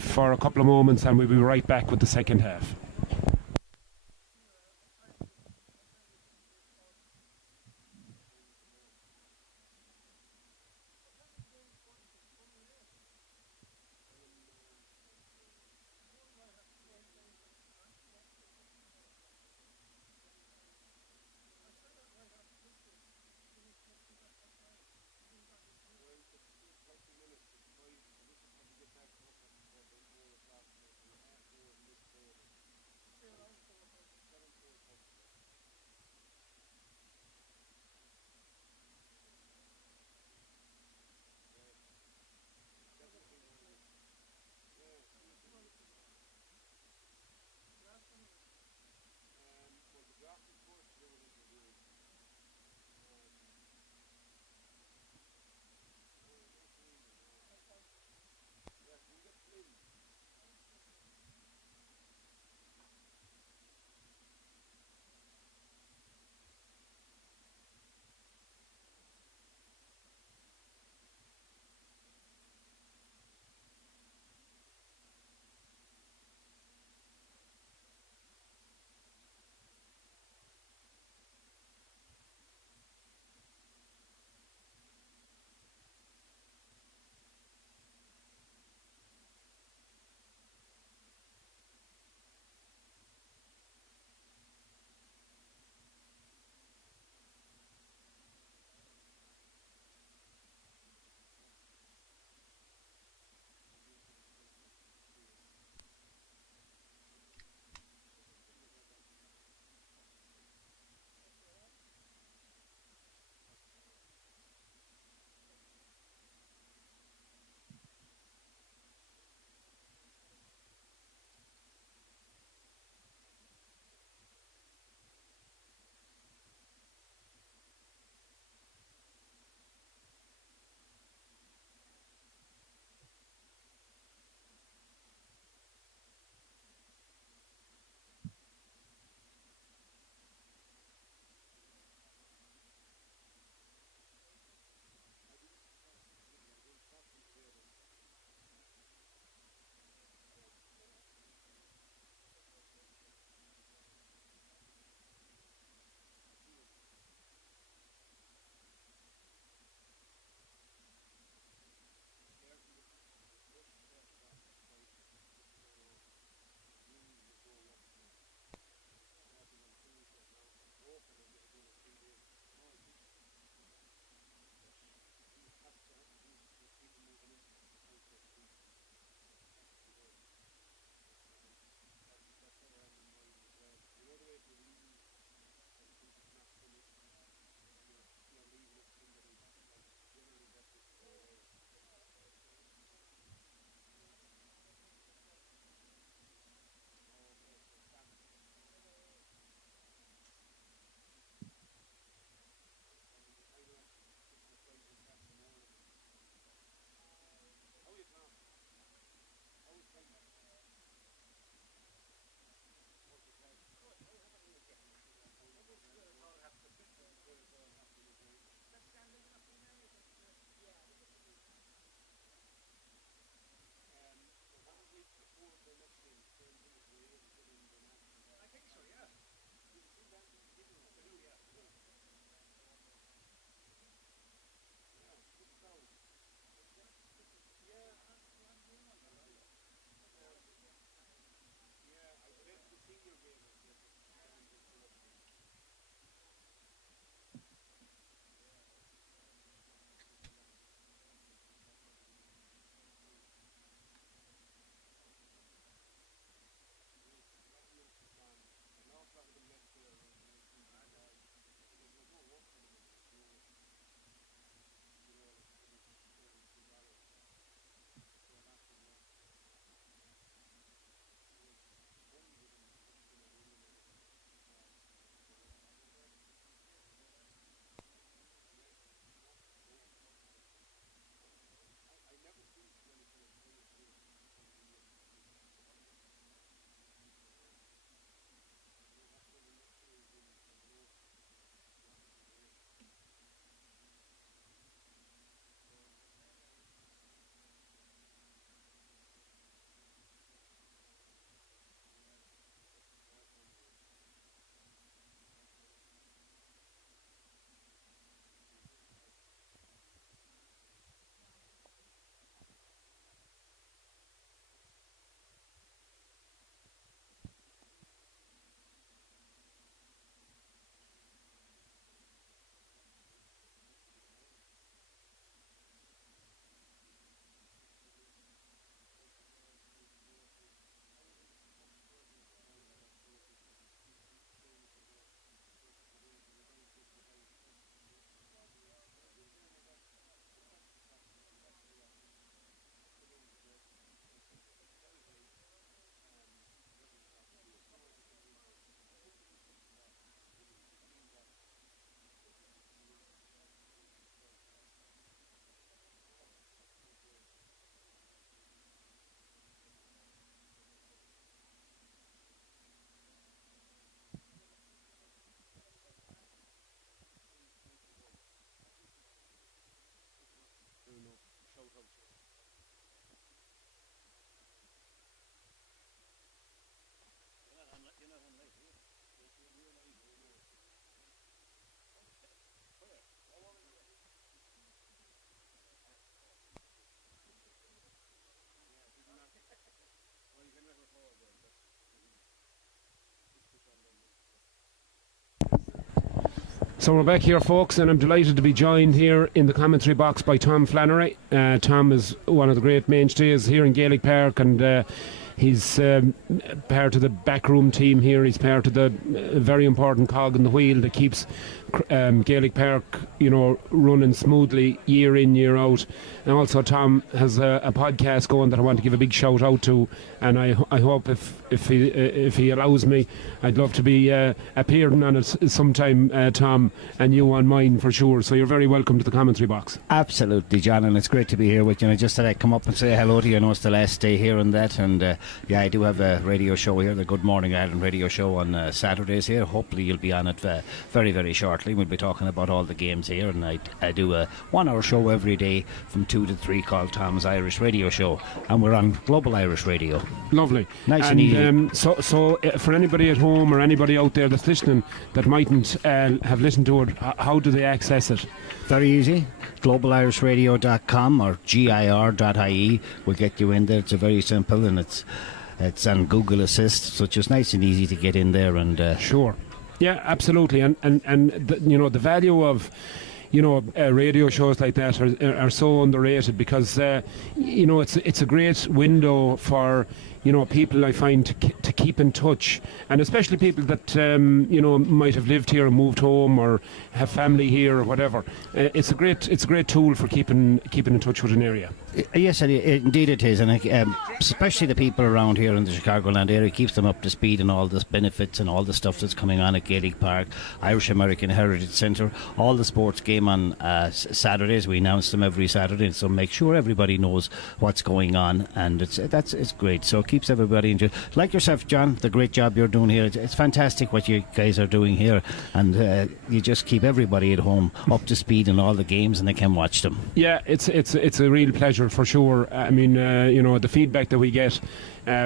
for a couple of moments, and we'll be right back with the second half. So we're back here, folks, and I'm delighted to be joined here in the commentary box by Tom Flannery. Tom is one of the great mainstays here in Gaelic Park, and he's part of the backroom team here. He's part of the very important cog in the wheel that keeps Gaelic Park, running smoothly year in, year out. And also Tom has a podcast going that I want to give a big shout out to, and I hope if he allows me, I'd love to be appearing on it sometime, Tom, and you on mine for sure. So you're very welcome to the commentary box. Absolutely, John, and it's great to be here with you. And I just said I'd come up and say hello to you. I know it's the last day here and that, and I do have a radio show here, the Good Morning Ireland radio show on Saturdays here. Hopefully you'll be on it very, very shortly. We'll be talking about all the games here, and I do a 1 hour show every day from 2 to 3 called Tom's Irish Radio Show, and we're on Global Irish Radio. Lovely. Nice and easy. So for anybody at home or anybody out there that's listening that mightn't have listened to it, how do they access it? Very easy. globalirishradio.com or gir.ie will get you in there. It's very simple, and it's on Google Assist, so it's just nice and easy to get in there. And sure. Yeah, absolutely, and the value of radio shows like that are so underrated, because it's a great window for people, I find, to keep in touch, and especially people that might have lived here and moved home or have family here or whatever. It's a great tool for keeping in touch with an area. Yes, indeed it is, and especially the people around here in the Chicagoland area, keeps them up to speed on all the benefits and all the stuff that's coming on at Gaelic Park, Irish American Heritage Centre, all the sports game on Saturdays. We announce them every Saturday, so make sure everybody knows what's going on, and it's great. So it keeps everybody enjoyed. Like yourself, John, the great job you're doing here. It's fantastic what you guys are doing here, and you just keep everybody at home up to speed on all the games, and they can watch them. Yeah, it's a real pleasure for sure. I mean, the feedback that we get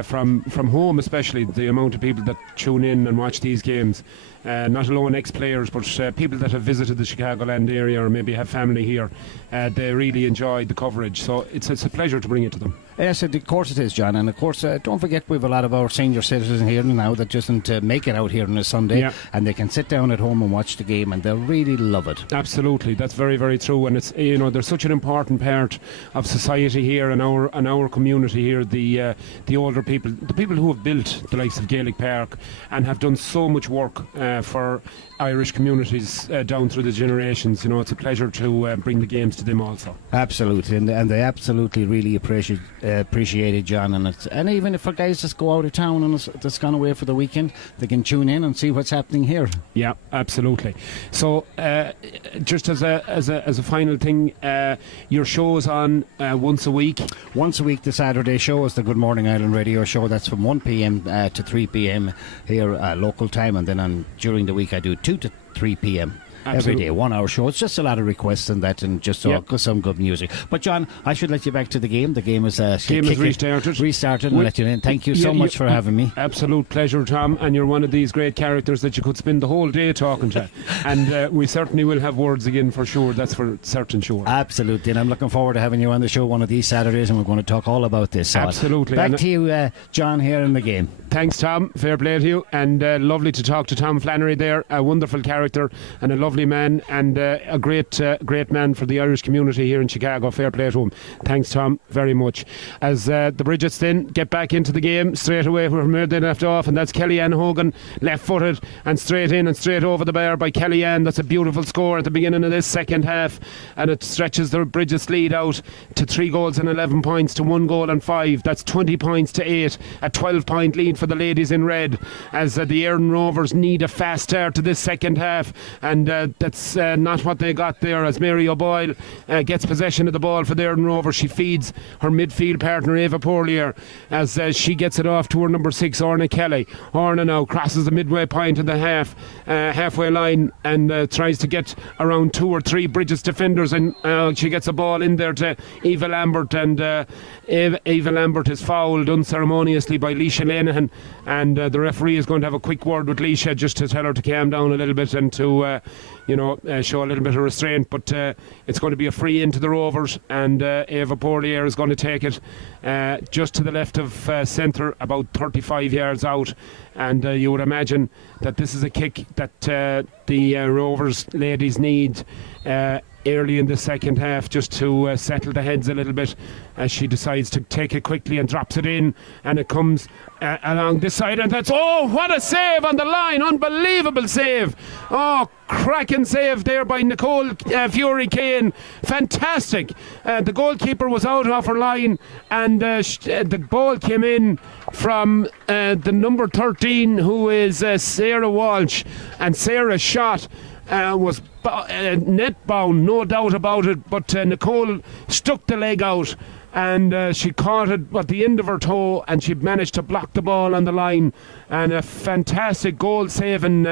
from home, especially the amount of people that tune in and watch these games. Not alone ex-players, but people that have visited the Chicagoland area or maybe have family here. They really enjoy the coverage, so it's a pleasure to bring it to them. Yes, of course it is, John, and of course don't forget we have a lot of our senior citizens here now that doesn't make it out here on a Sunday, and they can sit down at home and watch the game, and they'll really love it. Absolutely, that's very, very true, and it's they're such an important part of society here and our community here. The older people, the people who have built the likes of Gaelic Park and have done so much work for Irish communities down through the generations. It's a pleasure to bring the games to them also. Absolutely, and they absolutely really appreciate it, John. And even if for guys just go out of town and that's gone away for the weekend, they can tune in and see what's happening here. Yeah, absolutely. So just as a final thing, your show is on once a week. Once a week, the Saturday show is the Good Morning Ireland radio show. That's from 1 p.m. To 3 p.m. here local time, and then during the week I do 2 to 3 p.m. every day, 1 hour show. It's just a lot of requests and that, and just some good music. But John, I should let you back to the game. The game is restarted and let you in. Thank you so much for having me. Absolute pleasure, Tom, and you're one of these great characters that you could spend the whole day talking to. And we certainly will have words again for sure. That's for certain sure. Absolutely, and I'm looking forward to having you on the show one of these Saturdays, and we're going to talk all about this. So absolutely. Back to you, John, here in the game. Thanks, Tom. Fair play to you, and lovely to talk to Tom Flannery there. A wonderful character and a lovely man, and a great man for the Irish community here in Chicago. Fair play to him. Thanks, Tom, very much. As the Bridgets then get back into the game straight away where they left off, and that's Kellyanne Hogan, left-footed and straight in and straight over the bar by Kellyanne. That's a beautiful score at the beginning of this second half, and it stretches the Bridgets lead out to 3 goals and 11 points to 1 goal and 5. That's 20 points to 8. A 12-point lead for the ladies in red, as the Éireann Rovers need a fast start to this second half, and that's not what they got there, as Mary O'Boyle gets possession of the ball for the Éireann Rovers. She feeds her midfield partner Eva Pourlier as she gets it off to her number 6 Orna Kelly. Orna now crosses the midway point of the halfway line and tries to get around 2 or 3 Bridget's defenders, and she gets a ball in there to Eva Lambert, and Eva Lambert is fouled unceremoniously by Leisha Lenihan, and the referee is going to have a quick word with Leisha just to tell her to calm down a little bit and to show a little bit of restraint. But it's going to be a free into the Rovers, and Eva Porlier is going to take it just to the left of centre, about 35 yards out. And you would imagine that this is a kick that the Rovers ladies need early in the second half, just to settle the heads a little bit, as she decides to take it quickly and drops it in, and it comes along this side, and that's, oh, what a save on the line, unbelievable save, oh, cracking save there by Nicole Fury Kane, fantastic. The goalkeeper was out off her line, and the ball came in from the number 13, who is Sarah Walsh, and Sarah's shot was net bound, no doubt about it, but Nicole stuck the leg out, and she caught it at the end of her toe, and she managed to block the ball on the line, and a fantastic goal saving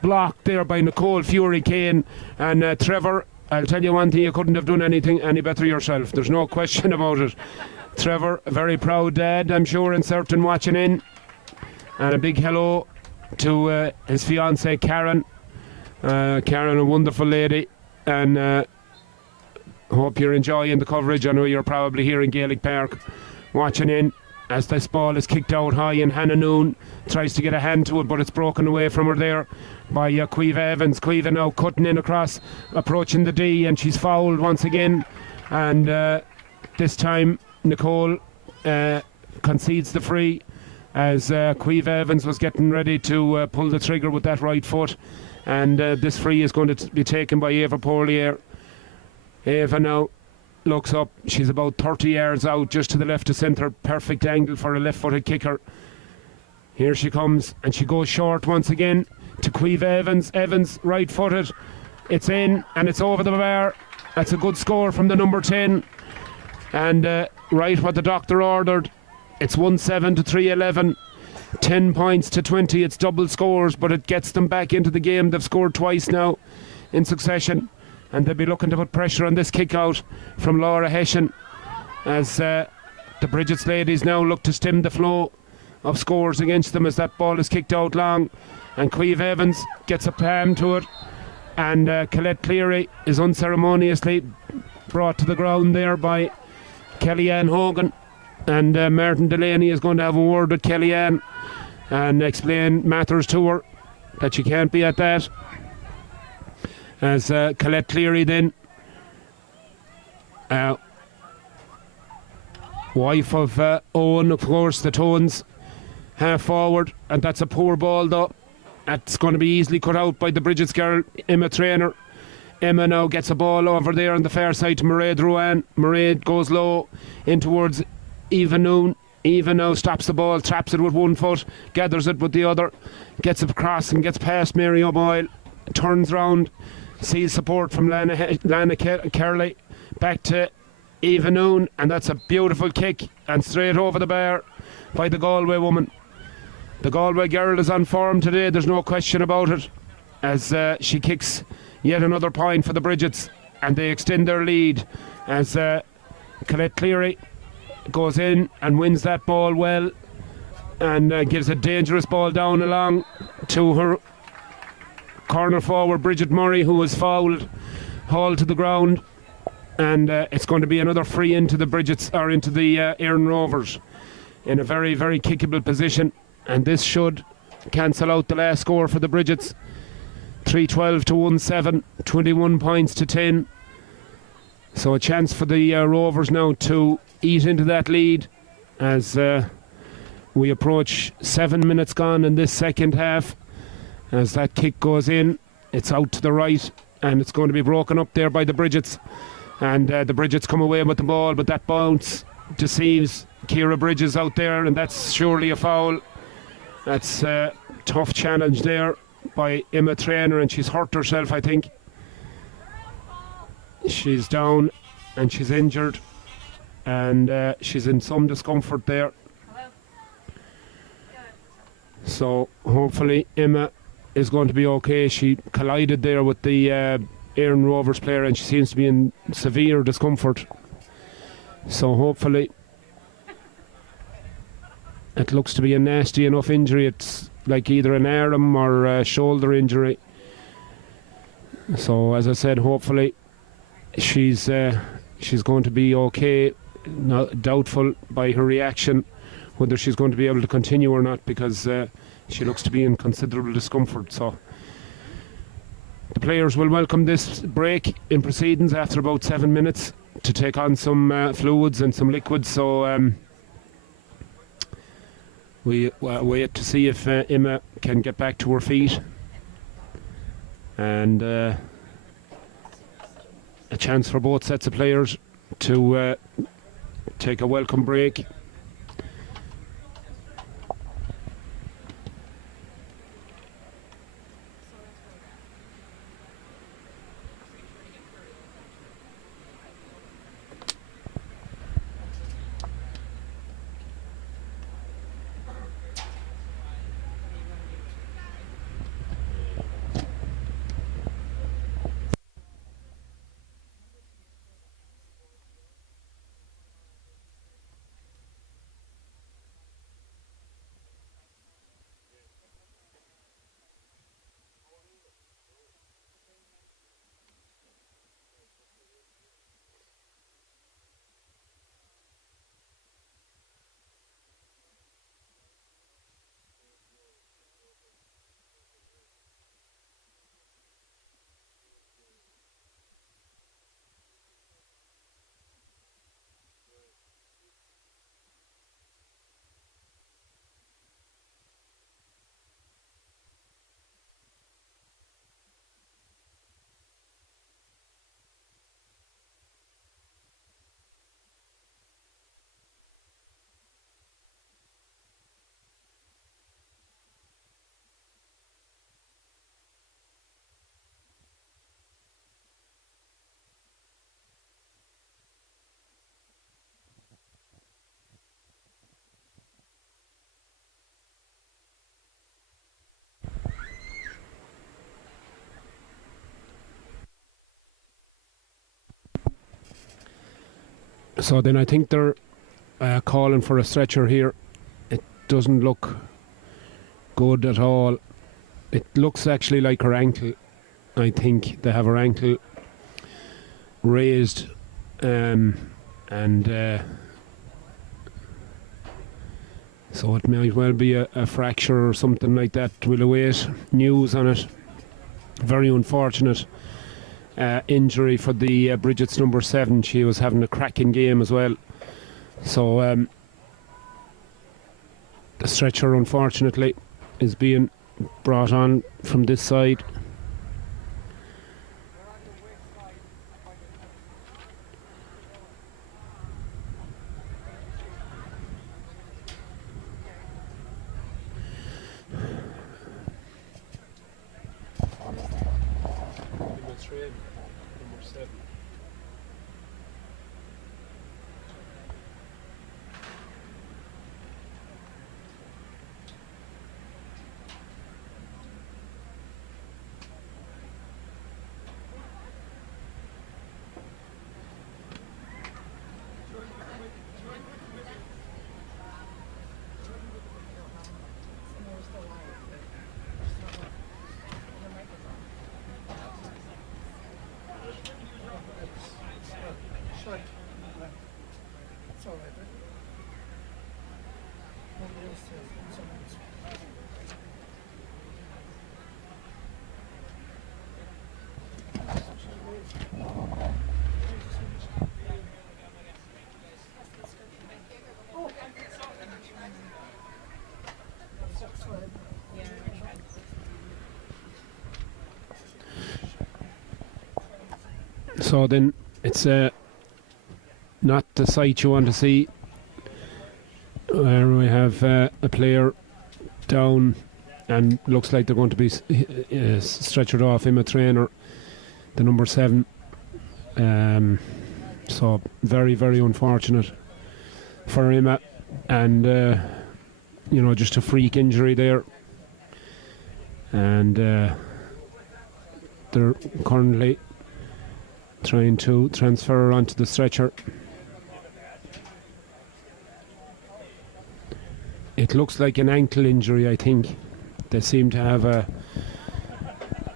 block there by Nicole Fury Kane. And Trevor, I'll tell you one thing, you couldn't have done anything any better yourself, there's no question about it. Trevor, a very proud dad, I'm sure, and certain watching in, and a big hello to his fiancée Karen. Karen, a wonderful lady, and hope you're enjoying the coverage. I know you're probably here in Gaelic Park watching in as this ball is kicked out high, and Hannah Noon tries to get a hand to it, but it's broken away from her there by Caoimhe Evans. Caoimhe now cutting in across, approaching the D, and she's fouled once again, and this time Nicole concedes the free as Caoimhe Evans was getting ready to pull the trigger with that right foot. And this free is going to be taken by Eva Porlier. Eva now looks up. She's about 30 yards out, just to the left of centre. Perfect angle for a left-footed kicker. Here she comes, and she goes short once again to Caoimhe Evans. Evans, right-footed. It's in, and it's over the bar. That's a good score from the number 10. And right what the doctor ordered. It's 1-7 to 3-11. 10 points to 20, it's double scores, but it gets them back into the game. They've scored twice now in succession, and they'll be looking to put pressure on this kick out from Laura Hessian, as the Bridget's ladies now look to stem the flow of scores against them as that ball is kicked out long, and Caoimhe Evans gets a palm to it, and Colette Cleary is unceremoniously brought to the ground there by Kellyanne Hogan, and Martin Delaney is going to have a word with Kellyanne and explain matters to her, that she can't be at that, as Colette Cleary then, wife of Owen, of course, the Tones, half forward, and that's a poor ball though. That's going to be easily cut out by the Bridget's girl, Emma Traynor. Emma now gets a ball over there on the far side to Mairead Ruan. Mairead goes low in towards Eva Noon. Eva now stops the ball, traps it with one foot, gathers it with the other, gets it across and gets past Mary O'Boyle, turns round, sees support from Lana Kerley, back to Eva Noon, and that's a beautiful kick, and straight over the bar by the Galway woman. The Galway girl is on form today, there's no question about it, as she kicks yet another point for the Bridgets, and they extend their lead as Colette Cleary goes in and wins that ball well, and gives a dangerous ball down along to her corner forward Bridget Murray, who was fouled, hauled to the ground, and it's going to be another free into the Bridgets, or into the Éireann Rovers, in a very, very kickable position, and this should cancel out the last score for the Bridgets. 3-12 to 1-7, 21 points to 10. So a chance for the Rovers now to eat into that lead as we approach 7 minutes gone in this second half. As that kick goes in, it's out to the right, and it's going to be broken up there by the Bridgets. And the Bridgets come away with the ball, but that bounce deceives Ciara Bridges out there, and that's surely a foul. That's a tough challenge there by Emma Traynor, and she's hurt herself, I think. She's down and she's injured, and she's in some discomfort there. So hopefully Emma is going to be okay. She collided there with the Éireann Rovers player, and she seems to be in severe discomfort. So hopefully it looks to be a nasty enough injury. It's like either an arm or a shoulder injury. So as I said, hopefully she's going to be okay. Not doubtful by her reaction whether she's going to be able to continue or not, because she looks to be in considerable discomfort. So the players will welcome this break in proceedings after about 7 minutes to take on some fluids and some liquids. So we wait to see if Emma can get back to her feet, and a chance for both sets of players to take a welcome break. So then I think they're calling for a stretcher here. It doesn't look good at all. It looks actually like her ankle. I think they have her ankle raised, and so it might well be a fracture or something like that. We'll await news on it. Very unfortunate injury for the Bridget's number 7. She was having a cracking game as well. So the stretcher, unfortunately, is being brought on from this side. So then it's not the sight you want to see, where we have a player down and looks like they're going to be stretchered off. Emma Trainer, the number 7. So very, very unfortunate for Emma, and just a freak injury there. And they're currently trying to transfer her onto the stretcher. It looks like an ankle injury, I think. They seem to have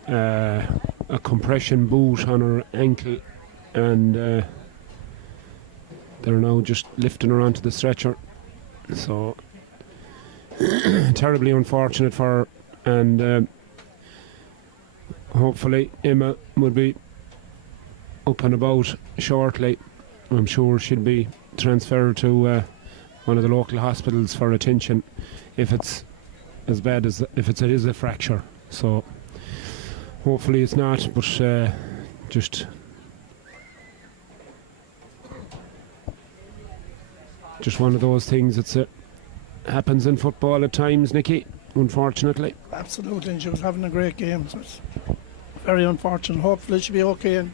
a compression boot on her ankle, and they're now just lifting her onto the stretcher. So terribly unfortunate for her, and hopefully Emma will be up and about shortly. I'm sure she'll be transferred to one of the local hospitals for attention if it's as bad as if it is a fracture. So hopefully it's not, but just one of those things that happens in football at times, Nicky, unfortunately. Absolutely, and she was having a great game, so it's very unfortunate. Hopefully she'll be okay and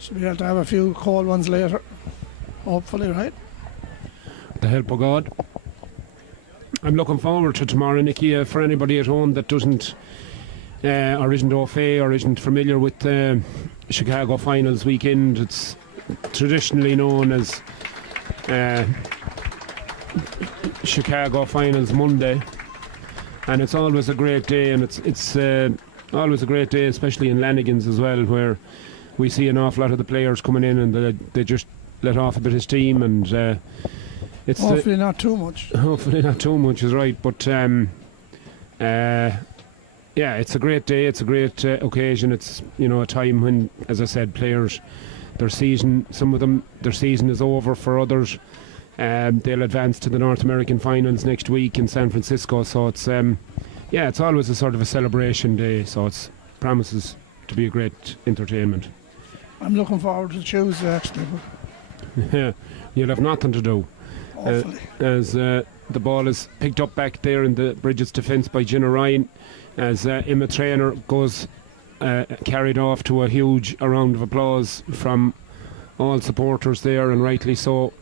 she'll be able to have a few cold ones later. Hopefully, right? With the help of God. I'm looking forward to tomorrow, Nicky. For anybody at home that doesn't or isn't au fait or isn't familiar with the Chicago Finals weekend, it's traditionally known as Chicago Finals Monday, and it's always a great day, and it's always a great day, especially in Lanigan's as well, where we see an awful lot of the players coming in and they just let off a bit of steam, and it's hopefully not too much. Hopefully not too much is right, but yeah, it's a great day, it's a great occasion. It's, you know, a time when, as I said, players, their season, some of them, their season is over. For others, they'll advance to the North American Finals next week in San Francisco. So it's yeah, it's always a sort of a celebration day, so it promises to be a great entertainment. I'm looking forward to Tuesday, actually. Yeah, you'll have nothing to do. As the ball is picked up back there in the Bridget's defence by Jenna Ryan, as Emma Traynor goes carried off to a huge round of applause from all supporters there, and rightly so.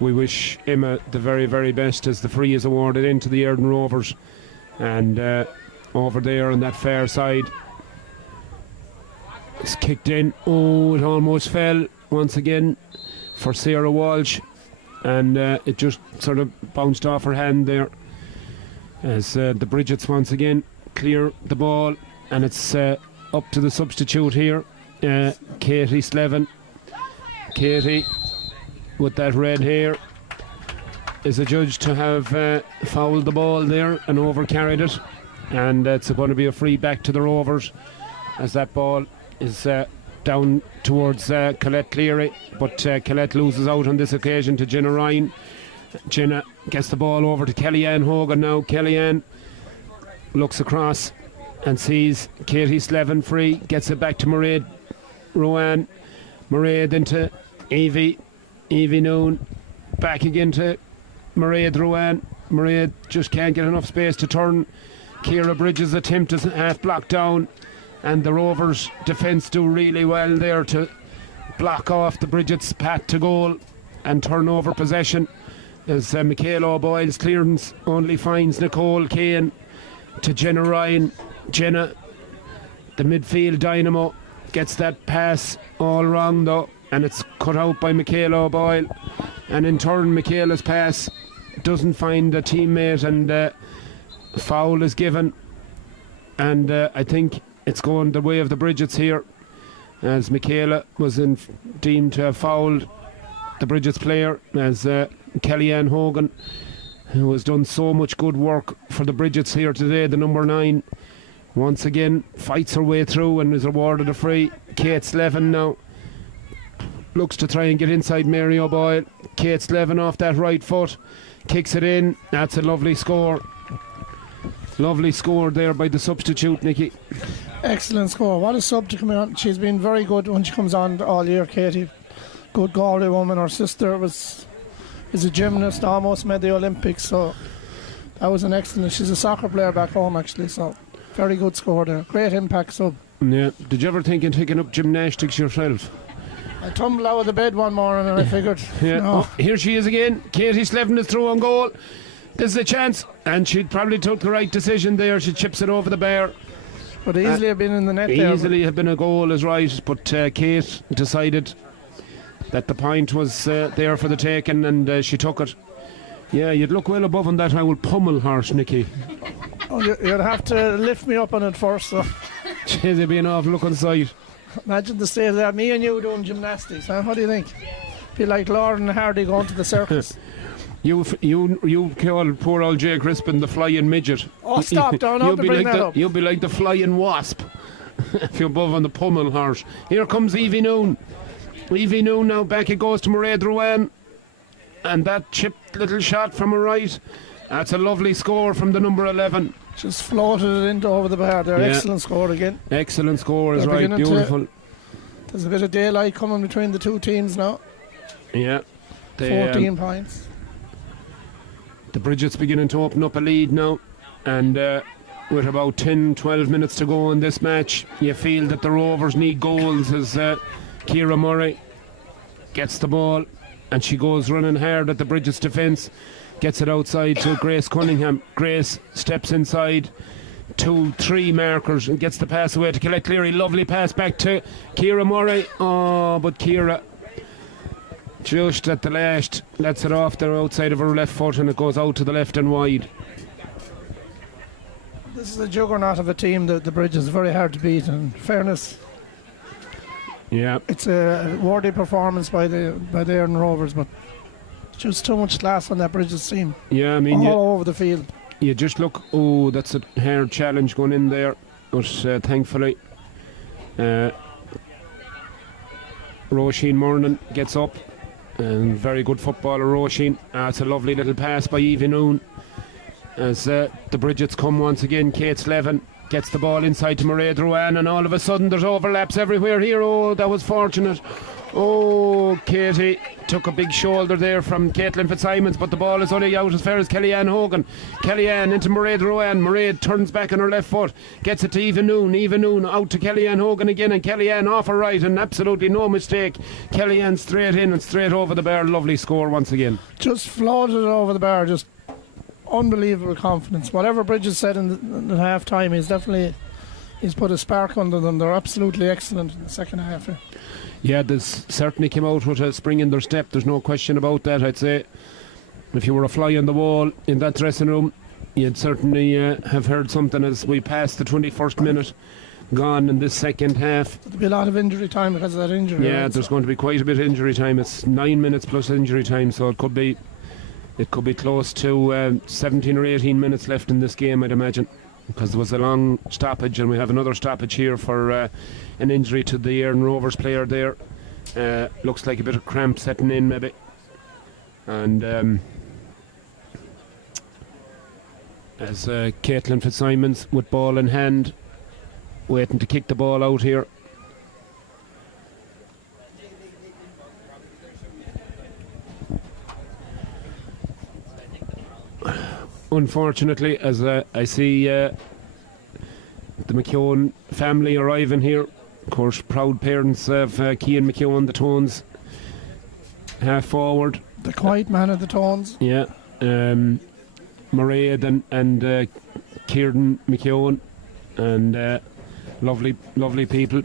We wish Emma the very, very best as the free is awarded into the Erdon Rovers. And over there on that far side, it's kicked in. Oh, it almost fell once again for Sarah Walsh, and it just sort of bounced off her hand there as the Bridgets once again clear the ball, and it's up to the substitute here, Katie Slevin. Katie, with that red hair, is adjudged to have fouled the ball there and overcarried it, and it's going to be a free back to the Rovers as that ball is down towards Colette Cleary, but Colette loses out on this occasion to Jenna Ryan. Jenna gets the ball over to Kellyanne Hogan now. Kellyanne looks across and sees Katie Slevin free, gets it back to Mairead Rowan. Mairead into Evie Noon, back again to Mairead Rowan. Mairead just can't get enough space to turn. Ciara Bridges' attempt is half blocked down, and the Rovers' defence do really well there to block off the Bridget's path to goal and turn over possession, as Michaela O'Boyle's clearance only finds Nicole Kane to Jenna Ryan. Jenna, the midfield dynamo, gets that pass all wrong though, and it's cut out by Michaela O'Boyle, and in turn Michaela's pass doesn't find a teammate, and foul is given, and I think it's going the way of the Bridgets here, as Michaela was deemed to have fouled the Bridgets player, as Kellyanne Hogan, who has done so much good work for the Bridgets here today, the number 9, once again fights her way through and is awarded a free. Kate Slevin now looks to try and get inside Mary O'Boyle. Kate Slevin off that right foot, kicks it in. That's a lovely score. Lovely score there by the substitute, Nicky. Excellent score. What a sub to come on. She's been very good when she comes on all year, Katie. Good Galway woman. Her sister is a gymnast, almost made the Olympics, so that was an excellent. She's a soccer player back home actually, so very good score there. Great impact sub. Yeah. Did you ever think of taking up gymnastics yourself? I tumbled out of the bed one morning and I figured, yeah. No. Oh, here she is again. Katie Slevin is through on goal. This is a chance, and she probably took the right decision there. She chips it over the bar. Would easily have been in the net there. Easily have been a goal, is right, but Kate decided that the point was there for the taking, and she took it. Yeah, you'd look well above on that. I will pummel horse, Nicky. Oh, you'd have to lift me up on it first. So. Jeez, it'd be an awful look on sight. Imagine the state of that. Me and you doing gymnastics. Huh? What do you think? Be like Lauren and Hardy going to the circus. You call poor old Jay Crispin the flying midget. Oh, stop! Don't bring that up. You'll be like the flying wasp if you're above on the pummel horse. Here comes Evie Noon. Evie Noon now back it goes to Mairead Ruane. And that chipped little shot from her right. That's a lovely score from the number 11. Just floated it into over the bar there. Yeah. Excellent score again. Excellent score is right. Beautiful. There's a bit of daylight coming between the two teams now. Yeah. 14 points. The Bridget's beginning to open up a lead now. And with about 10-12 minutes to go in this match, you feel that the Rovers need goals as Ciara Murray gets the ball and she goes running hard at the Bridget's defence. Gets it outside to Grace Cunningham. Grace steps inside 2-3 markers and gets the pass away to Colette Cleary. Lovely pass back to Ciara Murray. Oh, but Ciara just at the last lets it off the outside of her left foot and it goes out to the left and wide. This is a juggernaut of a team. The Bridge is very hard to beat. In fairness, yeah, it's a worthy performance by the Aaron Rovers, but just too much class on that Bridges team. Yeah, I mean, all over the field. You just look. Oh, that's a hard challenge going in there, but thankfully, Roisin Murnan gets up. And very good footballer, Roisin. It's a lovely little pass by Evie Noon. As the Bridgets come once again, Kate Slevin gets the ball inside to Mairead Ruane, and all of a sudden there's overlaps everywhere here. Oh, that was fortunate. Oh, Katie took a big shoulder there from Caitlin Fitzsimons, but the ball is only out as far as Kellyanne Hogan. Kellyanne into Mairead Ruane. Mairead turns back on her left foot, gets it to Eva Noon. Eva Noon out to Kellyanne Hogan again, and Kellyanne off her right, and absolutely no mistake. Kellyanne straight in and straight over the bar. Lovely score once again. Just floated it over the bar. Just unbelievable confidence. Whatever Bridges said in the half time, he's put a spark under them. They're absolutely excellent in the second half. Yeah, this certainly came out with a spring in their step. There's no question about that. I'd say if you were a fly on the wall in that dressing room, you'd certainly have heard something as we passed the 21st minute gone in this second half. There'll be a lot of injury time because of that injury. Yeah, there's going to be quite a bit of injury time. It's 9 minutes plus injury time, so it could be close to 17 or 18 minutes left in this game, I'd imagine, because there was a long stoppage, and we have another stoppage here for an injury to the Aaron Rovers player there. Looks like a bit of cramp setting in maybe, and as Caitlin Fitzsimons with ball in hand waiting to kick the ball out here. Unfortunately, as I see the McKeown family arriving here, of course, proud parents of Cian McKeown, the Tones, half forward. The quiet man of the Tones. Yeah. Mairead and Kieran McKeown, and lovely people,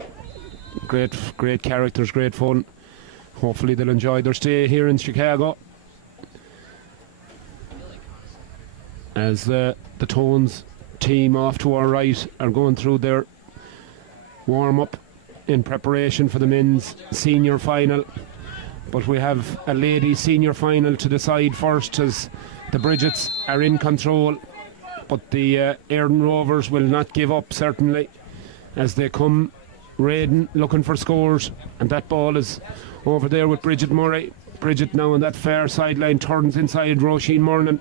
great characters, great fun. Hopefully they'll enjoy their stay here in Chicago. As the Tones team off to our right are going through their warm-up in preparation for the men's senior final. But we have a ladies' senior final to decide first, as the Bridgets are in control. But the Aaron Rovers will not give up, certainly, as they come raiding, looking for scores. And that ball is over there with Bridget Murray. Bridget now on that far sideline turns inside Roisin Murnan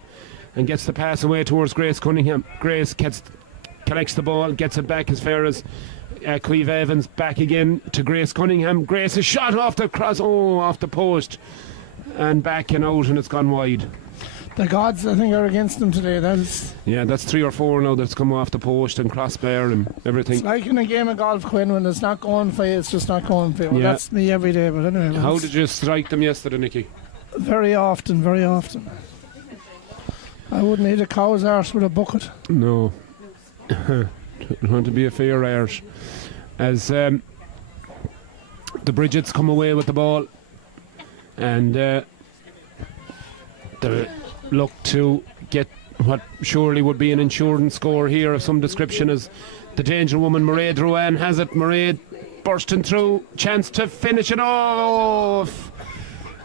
and gets the pass away towards Grace Cunningham. Grace collects the ball, gets it back as far as Caoimhe Evans, back again to Grace Cunningham. Grace is shot off the cross, off the post, and back and out, and it's gone wide. The gods, I think, are against them today. That's 3 or 4 now that's come off the post and crossbar and everything. It's like in a game of golf, Quinn, when it's not going for you, it's just not going for you. Well, that's me every day, but anyway. How did you strike them yesterday, Nicky? Very often. I wouldn't eat a cow's arse with a bucket. No. Don't want to be a fair arse. As the Bridgets come away with the ball, and the look to get what surely would be an insurance score here of some description, as the danger woman Mairead Ruane has it. Mairead bursting through, chance to finish it off.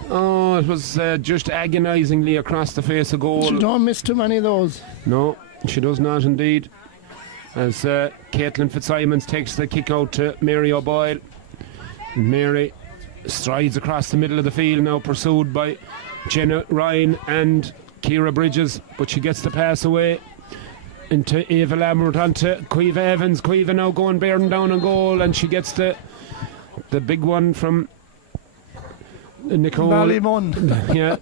Oh, it was just agonisingly across the face of goal. She don't miss too many of those. No, she does not indeed. As Caitlin Fitzsimons takes the kick out to Mary O'Boyle. And Mary strides across the middle of the field now, pursued by Jenna Ryan and Ciara Bridges, but she gets the pass away into Eva Lambert onto Caoimhe Evans. Caoimhe now going bearing down on goal, and she gets the big one from Nicole. Ballymun. Yeah.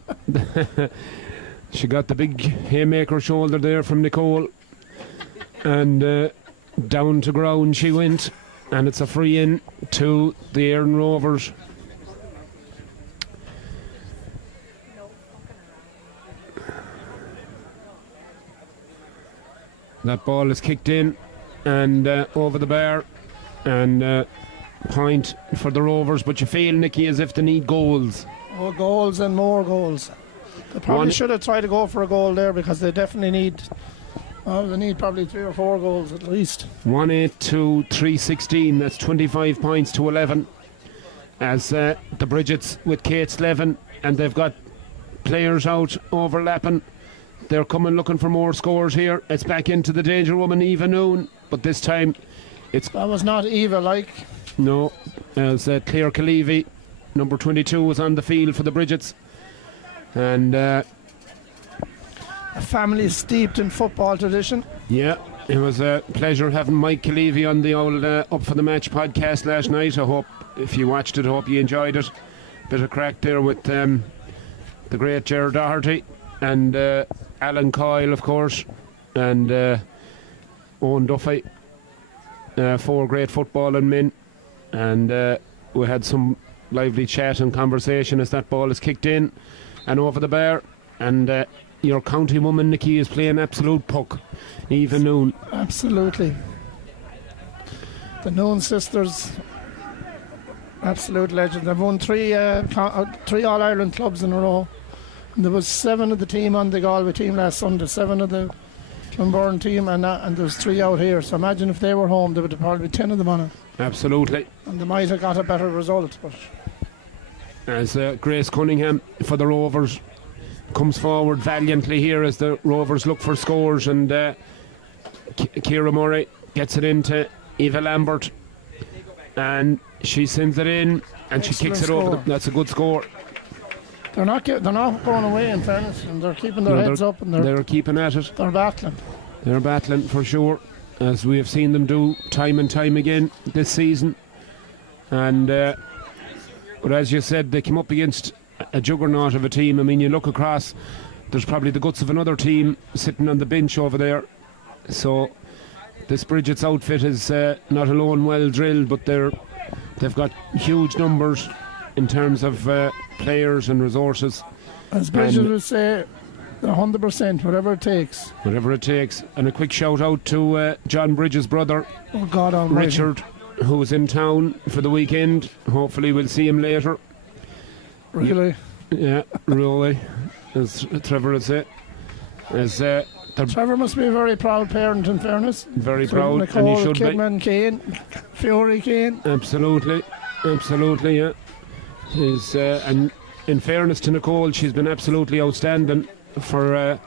She got the big haymaker shoulder there from Nicole, and down to ground she went, and it's a free in to the Éireann Rovers. That ball is kicked in and over the bar, and point for the Rovers, but you feel, Nicky, as if they need goals. Oh, goals and more goals. They probably should have tried to go for a goal there, because they definitely need, they need probably 3 or 4 goals at least. 1-8 to 3-16, that's 25 points to 11, as the Bridgets with Kate Slevin, and they've got players out overlapping. They're coming looking for more scores here. It's back into the danger woman Eva Noon, but this time it's... That was not Eva like. No, as Claire Kalivi, number 22, was on the field for the Bridgets. And a family steeped in football tradition. Yeah, it was a pleasure having Mike Kalivi on the old Up for the Match podcast last night. I hope, if you watched it, I hope you enjoyed it. Bit of crack there with the great Gerard Doherty and Alan Coyle, of course, and Owen Duffy. 4 great footballing men, and we had some lively chat and conversation as that ball is kicked in and over the bar, and your county woman Nikki is playing absolute puck. Eva Noon. Absolutely. The Noon sisters, absolute legend. They've won 3 All-Ireland clubs in a row. And there was 7 of the team on the Galway team last Sunday, 7 of the Clonburn team, and there's 3 out here. So imagine if they were home, there would have probably be 10 of them on it. Absolutely. And they might have got a better result. But as Grace Cunningham for the Rovers comes forward valiantly here as the Rovers look for scores, and Ciara Murray gets it into Eva Lambert, and she sends it in, and she kicks it over. That's a good score. They're not going away, in fairness, and they're keeping their heads up, and they're keeping at it. They're battling. They're battling for sure, as we have seen them do time and time again this season. And but as you said, they came up against a juggernaut of a team. I mean, you look across, there's probably the guts of another team sitting on the bench over there. So this Bridget's outfit is not alone well drilled, but they've got huge numbers in terms of players and resources. As Bridget would say, 100%, whatever it takes. Whatever it takes. And a quick shout out to John Bridges' brother, oh God Almighty, Richard, who's in town for the weekend. Hopefully we'll see him later. Really? Yeah, really, as Trevor would say. As Trevor must be a very proud parent, in fairness. Very proud, Nicole, and he should Kidman, be. Kane, Fury, Kane. Absolutely, yeah. And in fairness to Nicole, she's been absolutely outstanding for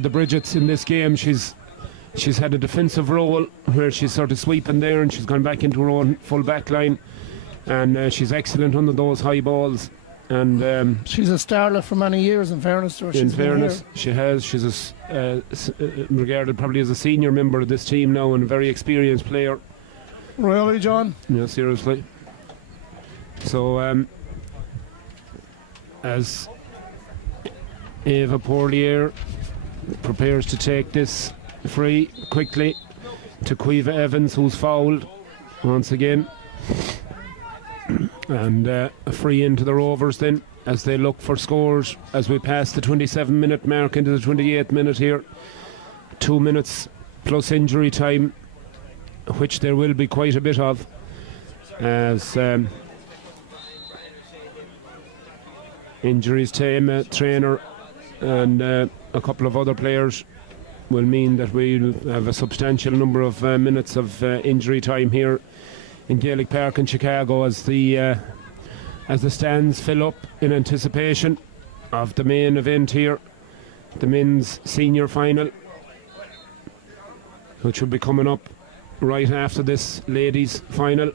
the Bridgets in this game. She's had a defensive role where she's sort of sweeping there, and she's gone back into her own full back line, and she's excellent under those high balls. And she's a starlet for many years, in fairness to her. She has. She's regarded probably as a senior member of this team now, and a very experienced player. Really, John? Yeah, seriously. So as Eva Pourlier prepares to take this free quickly to Caoimhe Evans, who's fouled once again, and a free into the Rovers then, as they look for scores as we pass the 27-minute mark into the 28th minute here. 2 minutes plus injury time, which there will be quite a bit of, as injuries to Emma Trainer and a couple of other players will mean that we'll have a substantial number of minutes of injury time here in Gaelic Park in Chicago as the stands fill up in anticipation of the main event here, the men's senior final, which will be coming up right after this ladies final.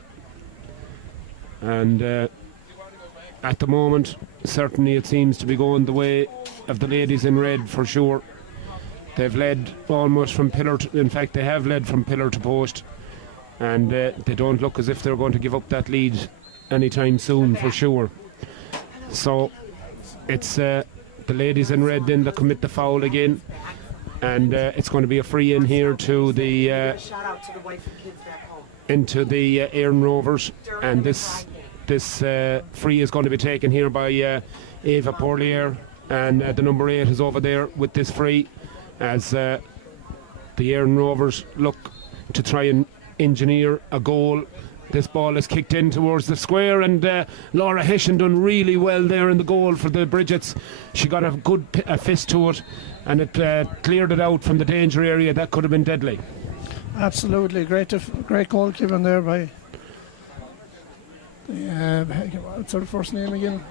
And at the moment, certainly it seems to be going the way of the ladies in red for sure. They've led almost from pillar to, in fact they have led from pillar to post, and they don't look as if they're going to give up that lead anytime soon for sure. So it's the ladies in red then that commit the foul again, and it's going to be a free in here to the into the Éireann Rovers, and this free is going to be taken here by Eva Porlier, and the number 8 is over there with this free as the Éireann Rovers look to try and engineer a goal. This ball is kicked in towards the square, and Laura Hessian done really well there in the goal for the Bridgets. She got a good fist to it, and it cleared it out from the danger area. That could have been deadly. Absolutely, great goal given there by what's her first name again?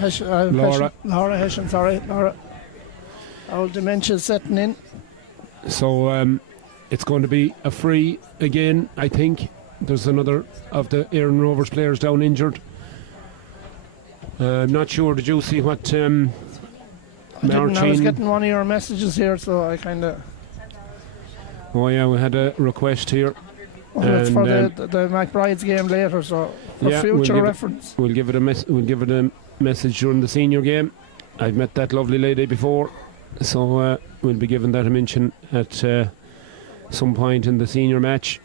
Laura Hessian, sorry, Laura. Old dementia setting in. So it's going to be a free again, I think. There's another of the Éireann Rovers players down injured. I'm not sure. Did you see what I was getting one of your messages here, so I kind of... Oh yeah, we had a request here. Well, it's for the McBride's game later, so for future reference. We'll give it a message during the senior game. I've met that lovely lady before, so we'll be giving that a mention at some point in the senior match.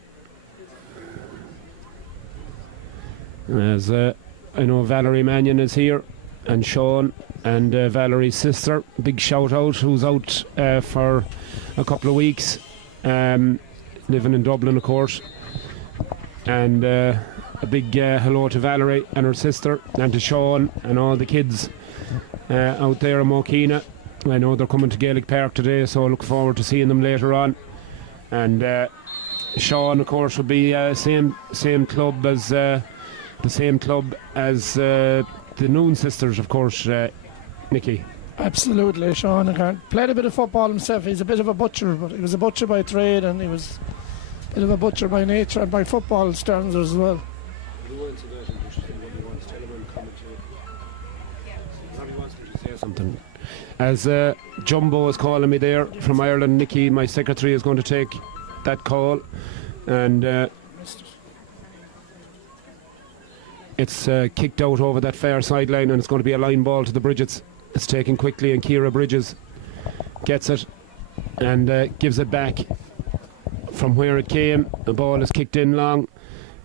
As I know Valerie Mannion is here, and Sean, and Valerie's sister. Big shout out, who's out for a couple of weeks, living in Dublin, of course. And a big hello to Valerie and her sister, and to Sean and all the kids out there in Mokina. I know they're coming to Gaelic Park today, so I look forward to seeing them later on. And Sean, of course, will be same club as the Noon sisters, of course, Nicky. Absolutely, Sean played a bit of football himself. He's a bit of a butcher, but he was a butcher by trade, and he was a bit of a butcher by nature and by football standards as well. Something. As Jumbo is calling me there from Ireland, Nicky, my secretary, is going to take that call, and it's kicked out over that far sideline, and it's going to be a line ball to the Bridgets. It's taken quickly, and Ciara Bridges gets it and gives it back from where it came. The ball is kicked in long,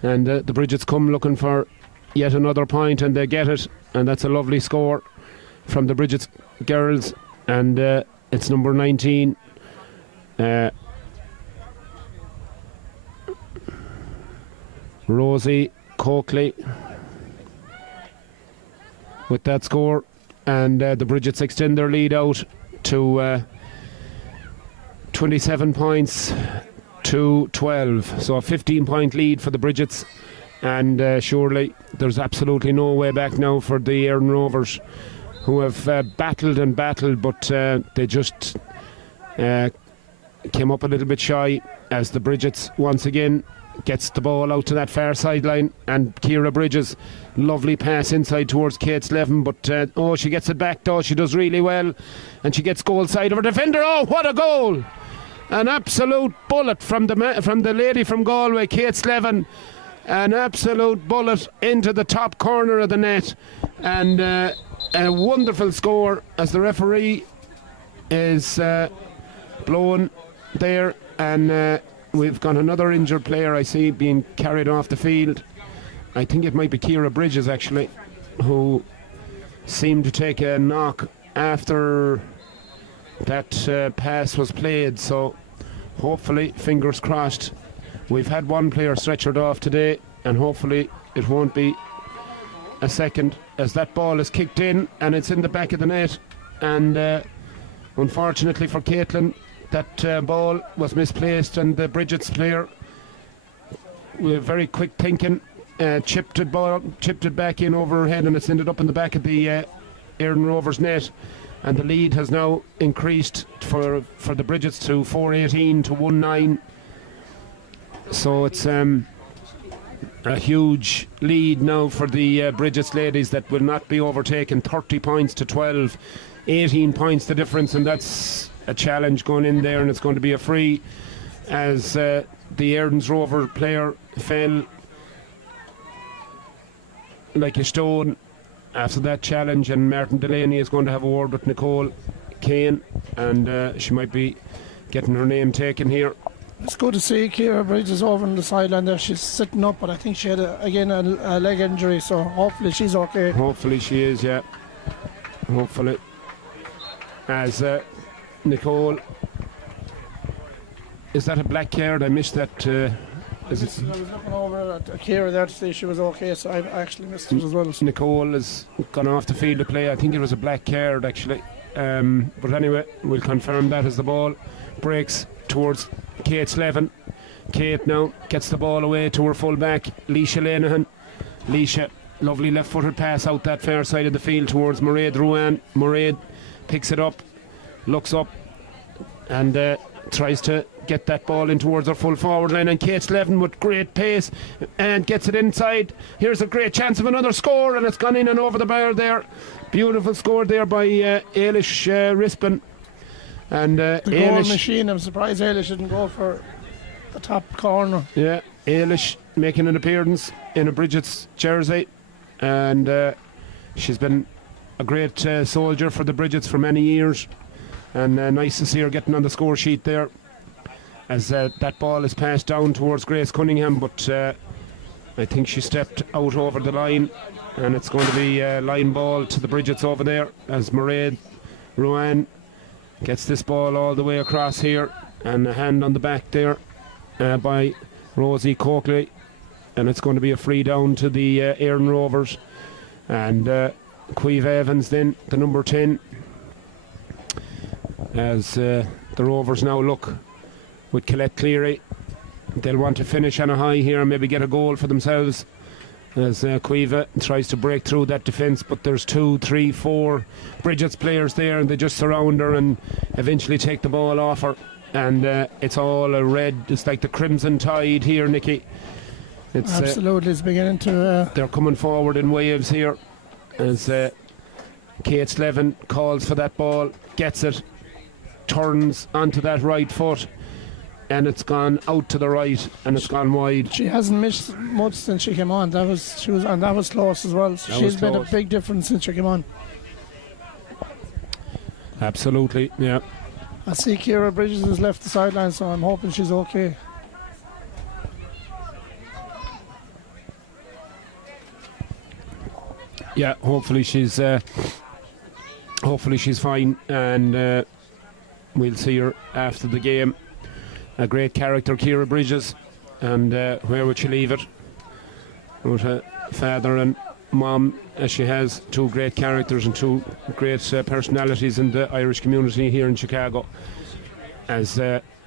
and the Bridgets come looking for yet another point, and they get it, and that's a lovely score from the Bridgets girls, and it's number 19 Rosie Coakley with that score, and the Bridgets extend their lead out to 27 points to 12, so a 15-point lead for the Bridgets, and surely there's absolutely no way back now for the Éireann Rovers, who have battled and battled, but they just came up a little bit shy, as the Bridgets once again gets the ball out to that far sideline, and Ciara Bridges, lovely pass inside towards Kate Slevin, but she gets it back though. She does really well, and she gets goal side of her defender. Oh, what a goal! An absolute bullet from the lady from Galway, Kate Slevin. An absolute bullet into the top corner of the net, and a wonderful score as the referee is blown there, and we've got another injured player I see being carried off the field. I think it might be Ciara Bridges actually, who seemed to take a knock after that pass was played, so hopefully, fingers crossed, we've had one player stretchered off today, and hopefully it won't be a second, as that ball is kicked in and it's in the back of the net, and Unfortunately for Caitlin, that ball was misplaced, and the Bridget's player, with very quick thinking, chipped it back in over her head, and it's ended up in the back of the Éireann Rovers net. And the lead has now increased for the Bridgets to 4-18 to 1-9. So it's a huge lead now for the Bridgets ladies that will not be overtaken. 30 points to 12, 18 points the difference, and that's a challenge going in there, and it's going to be a free as the Éireann's Rover player fell like a stone after that challenge, and Martin Delaney is going to have a word with Nicole Kane, and she might be getting her name taken here. It's good to see Ciara Bridges over on the sideline there. She's sitting up, but I think she had a leg injury, so hopefully she's okay. Hopefully she is, yeah. Hopefully. As Nicole, is that a black card? I missed that. I was looking over at Ciara there to see if she was okay, so I actually missed it as well. Nicole has gone off the field of play. I think it was a black card actually. But anyway, we'll confirm that as the ball breaks towards Kate Slevin. Kate now gets the ball away to her full back, Leisha Lenihan. Leisha, lovely left-footed pass out that far side of the field towards Mairead Ruan. Mairead picks it up, looks up, and tries to get that ball in towards her full forward line, and Kate Slevin with great pace and gets it inside. Here's a great chance of another score, and it's gone in and over the bar there. Beautiful score there by Ailish Rispin. And the goal machine. I'm surprised Ailish didn't go for the top corner. Yeah, Ailish making an appearance in a Bridget's jersey, and she's been a great soldier for the Bridgets for many years, and nice to see her getting on the score sheet there as that ball is passed down towards Grace Cunningham, but I think she stepped out over the line, and it's going to be a line ball to the Bridgets over there as Mairead Ruan gets this ball all the way across here, and a hand on the back there by Rosie Coakley, and it's going to be a free down to the Éireann Rovers. And Caoimhe Evans then, the number 10, as the Rovers now look with Colette Cleary. They'll want to finish on a high here and maybe get a goal for themselves, as Caoimhe tries to break through that defence, but there's 2, 3, 4 Bridget's players there, and they just surround her and eventually take the ball off her, and it's all a red. It's like the Crimson Tide here, Nicky. It's absolutely, it's beginning to they're coming forward in waves here as Kate Slevin calls for that ball, gets it, turns onto that right foot, and it's gone out to the right, and it's gone wide. She hasn't missed much since she came on. That was close as well. So she's made a big difference since she came on. Absolutely, yeah. I see Ciara Bridges has left the sideline, so I'm hoping she's okay. Yeah, hopefully she's fine, and we'll see her after the game. A great character, Ciara Bridges, and where would she leave it? With a father and mom, as she has, 2 great characters and 2 great personalities in the Irish community here in Chicago. As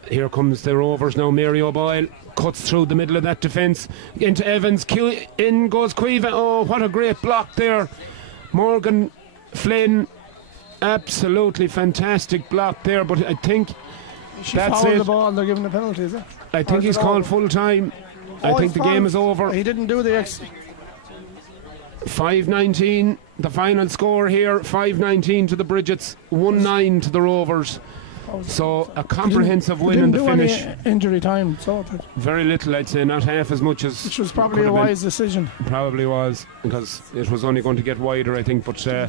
here comes the Rovers now. Mary O'Boyle cuts through the middle of that defence into Evans. In goes Caoimhe. Oh, what a great block there. Morgan Flynn, absolutely fantastic block there, but I think she that's fouled it. The ball, they're giving the penalty, is it? I think he's called full time. I think the game is over. He didn't do the 5-19, the final score here. 5-19 to the Bridgets, 1-9 to the Rovers. So a comprehensive win in the finish. Any injury time, so very little, I'd say, not half as much as. Which was probably a wise decision. Probably was, because it was only going to get wider, I think. But a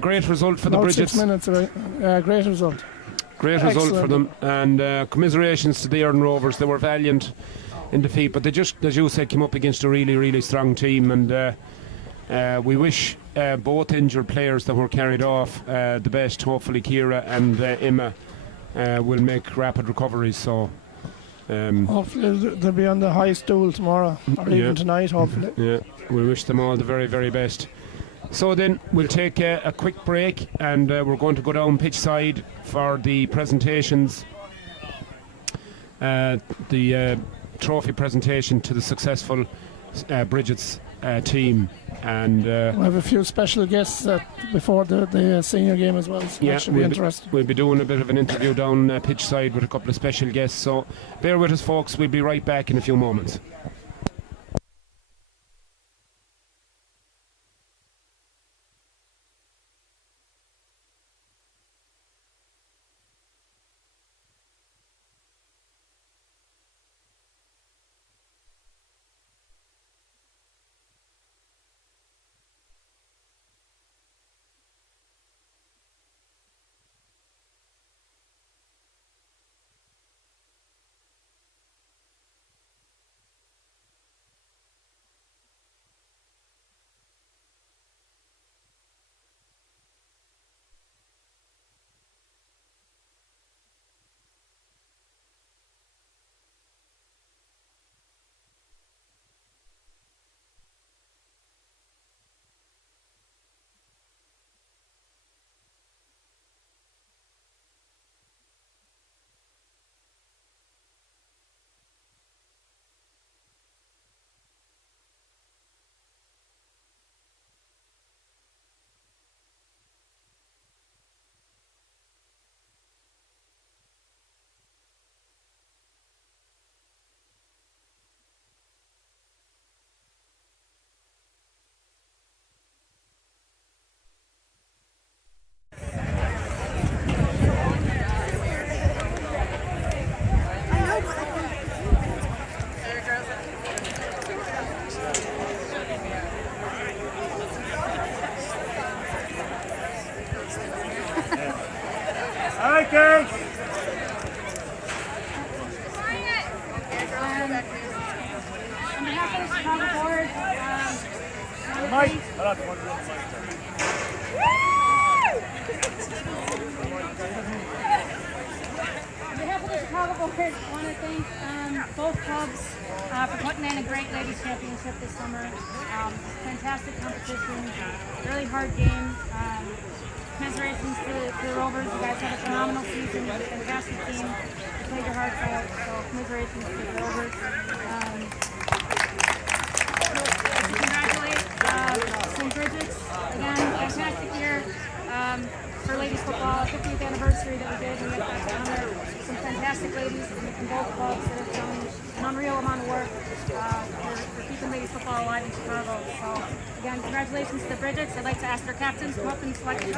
great result for the Bridgets. 6 minutes, great result. Great result for them, and commiserations to the Éireann Rovers. They were valiant in defeat, but they just, as you said, came up against a really, really strong team, and we wish both injured players that were carried off the best. Hopefully Ciara and Emma will make rapid recoveries, so hopefully they'll be on the high stool tomorrow, or even tonight, hopefully. Yeah, we wish them all the very, very best. So then we'll take a quick break, and we're going to go down pitch side for the presentations, the trophy presentation to the successful Bridget's team. And we have a few special guests before the senior game as well, so that should be interesting. We'll be doing a bit of an interview down pitch side with a couple of special guests, so bear with us, folks. We'll be right back in a few moments. Both clubs for putting in a great ladies championship this summer. Fantastic competition, really hard game. Commiserations to the Rovers. You guys had a phenomenal season. You're a fantastic team. You played your hearts out, so commiserations to the Rovers. To congratulate St. Bridget's. Again, fantastic year for ladies football. 50th anniversary that we did. We had to honor some fantastic ladies in both clubs that have done an unreal amount of work for keeping ladies football alive in Chicago. So, again, congratulations to the Bridgets. I'd like to ask their captains to come up and select the we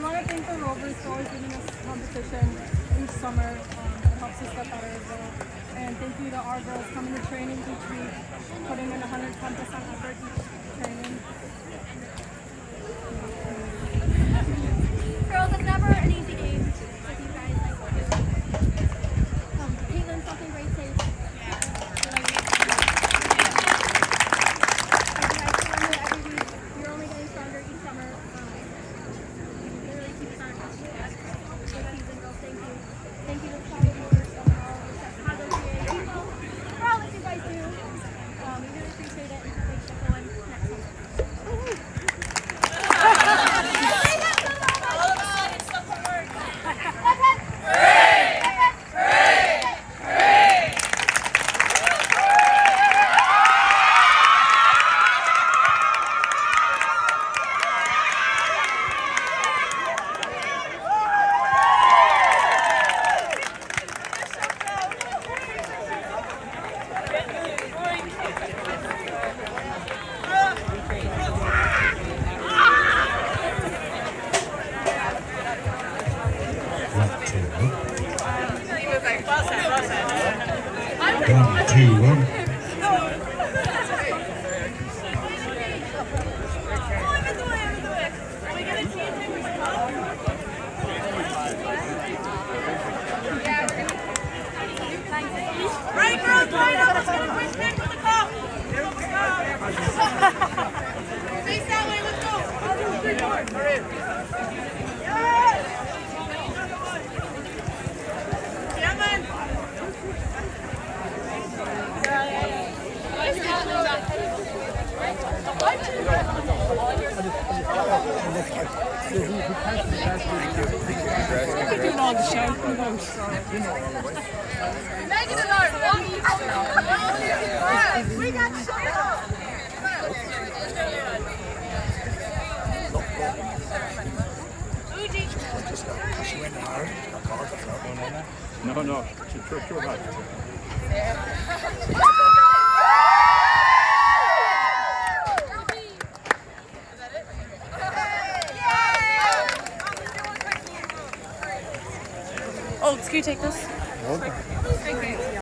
want to thank the Rovers for always giving us competition each summer. It helps us get better as well. And thank you to our girls coming to training each week, putting in 110% effort each training. Girls, it's never an easy game with you guys. Caitlin doing all the show. We got She went hard. No, she threw hard. Oh, can you take this? Okay.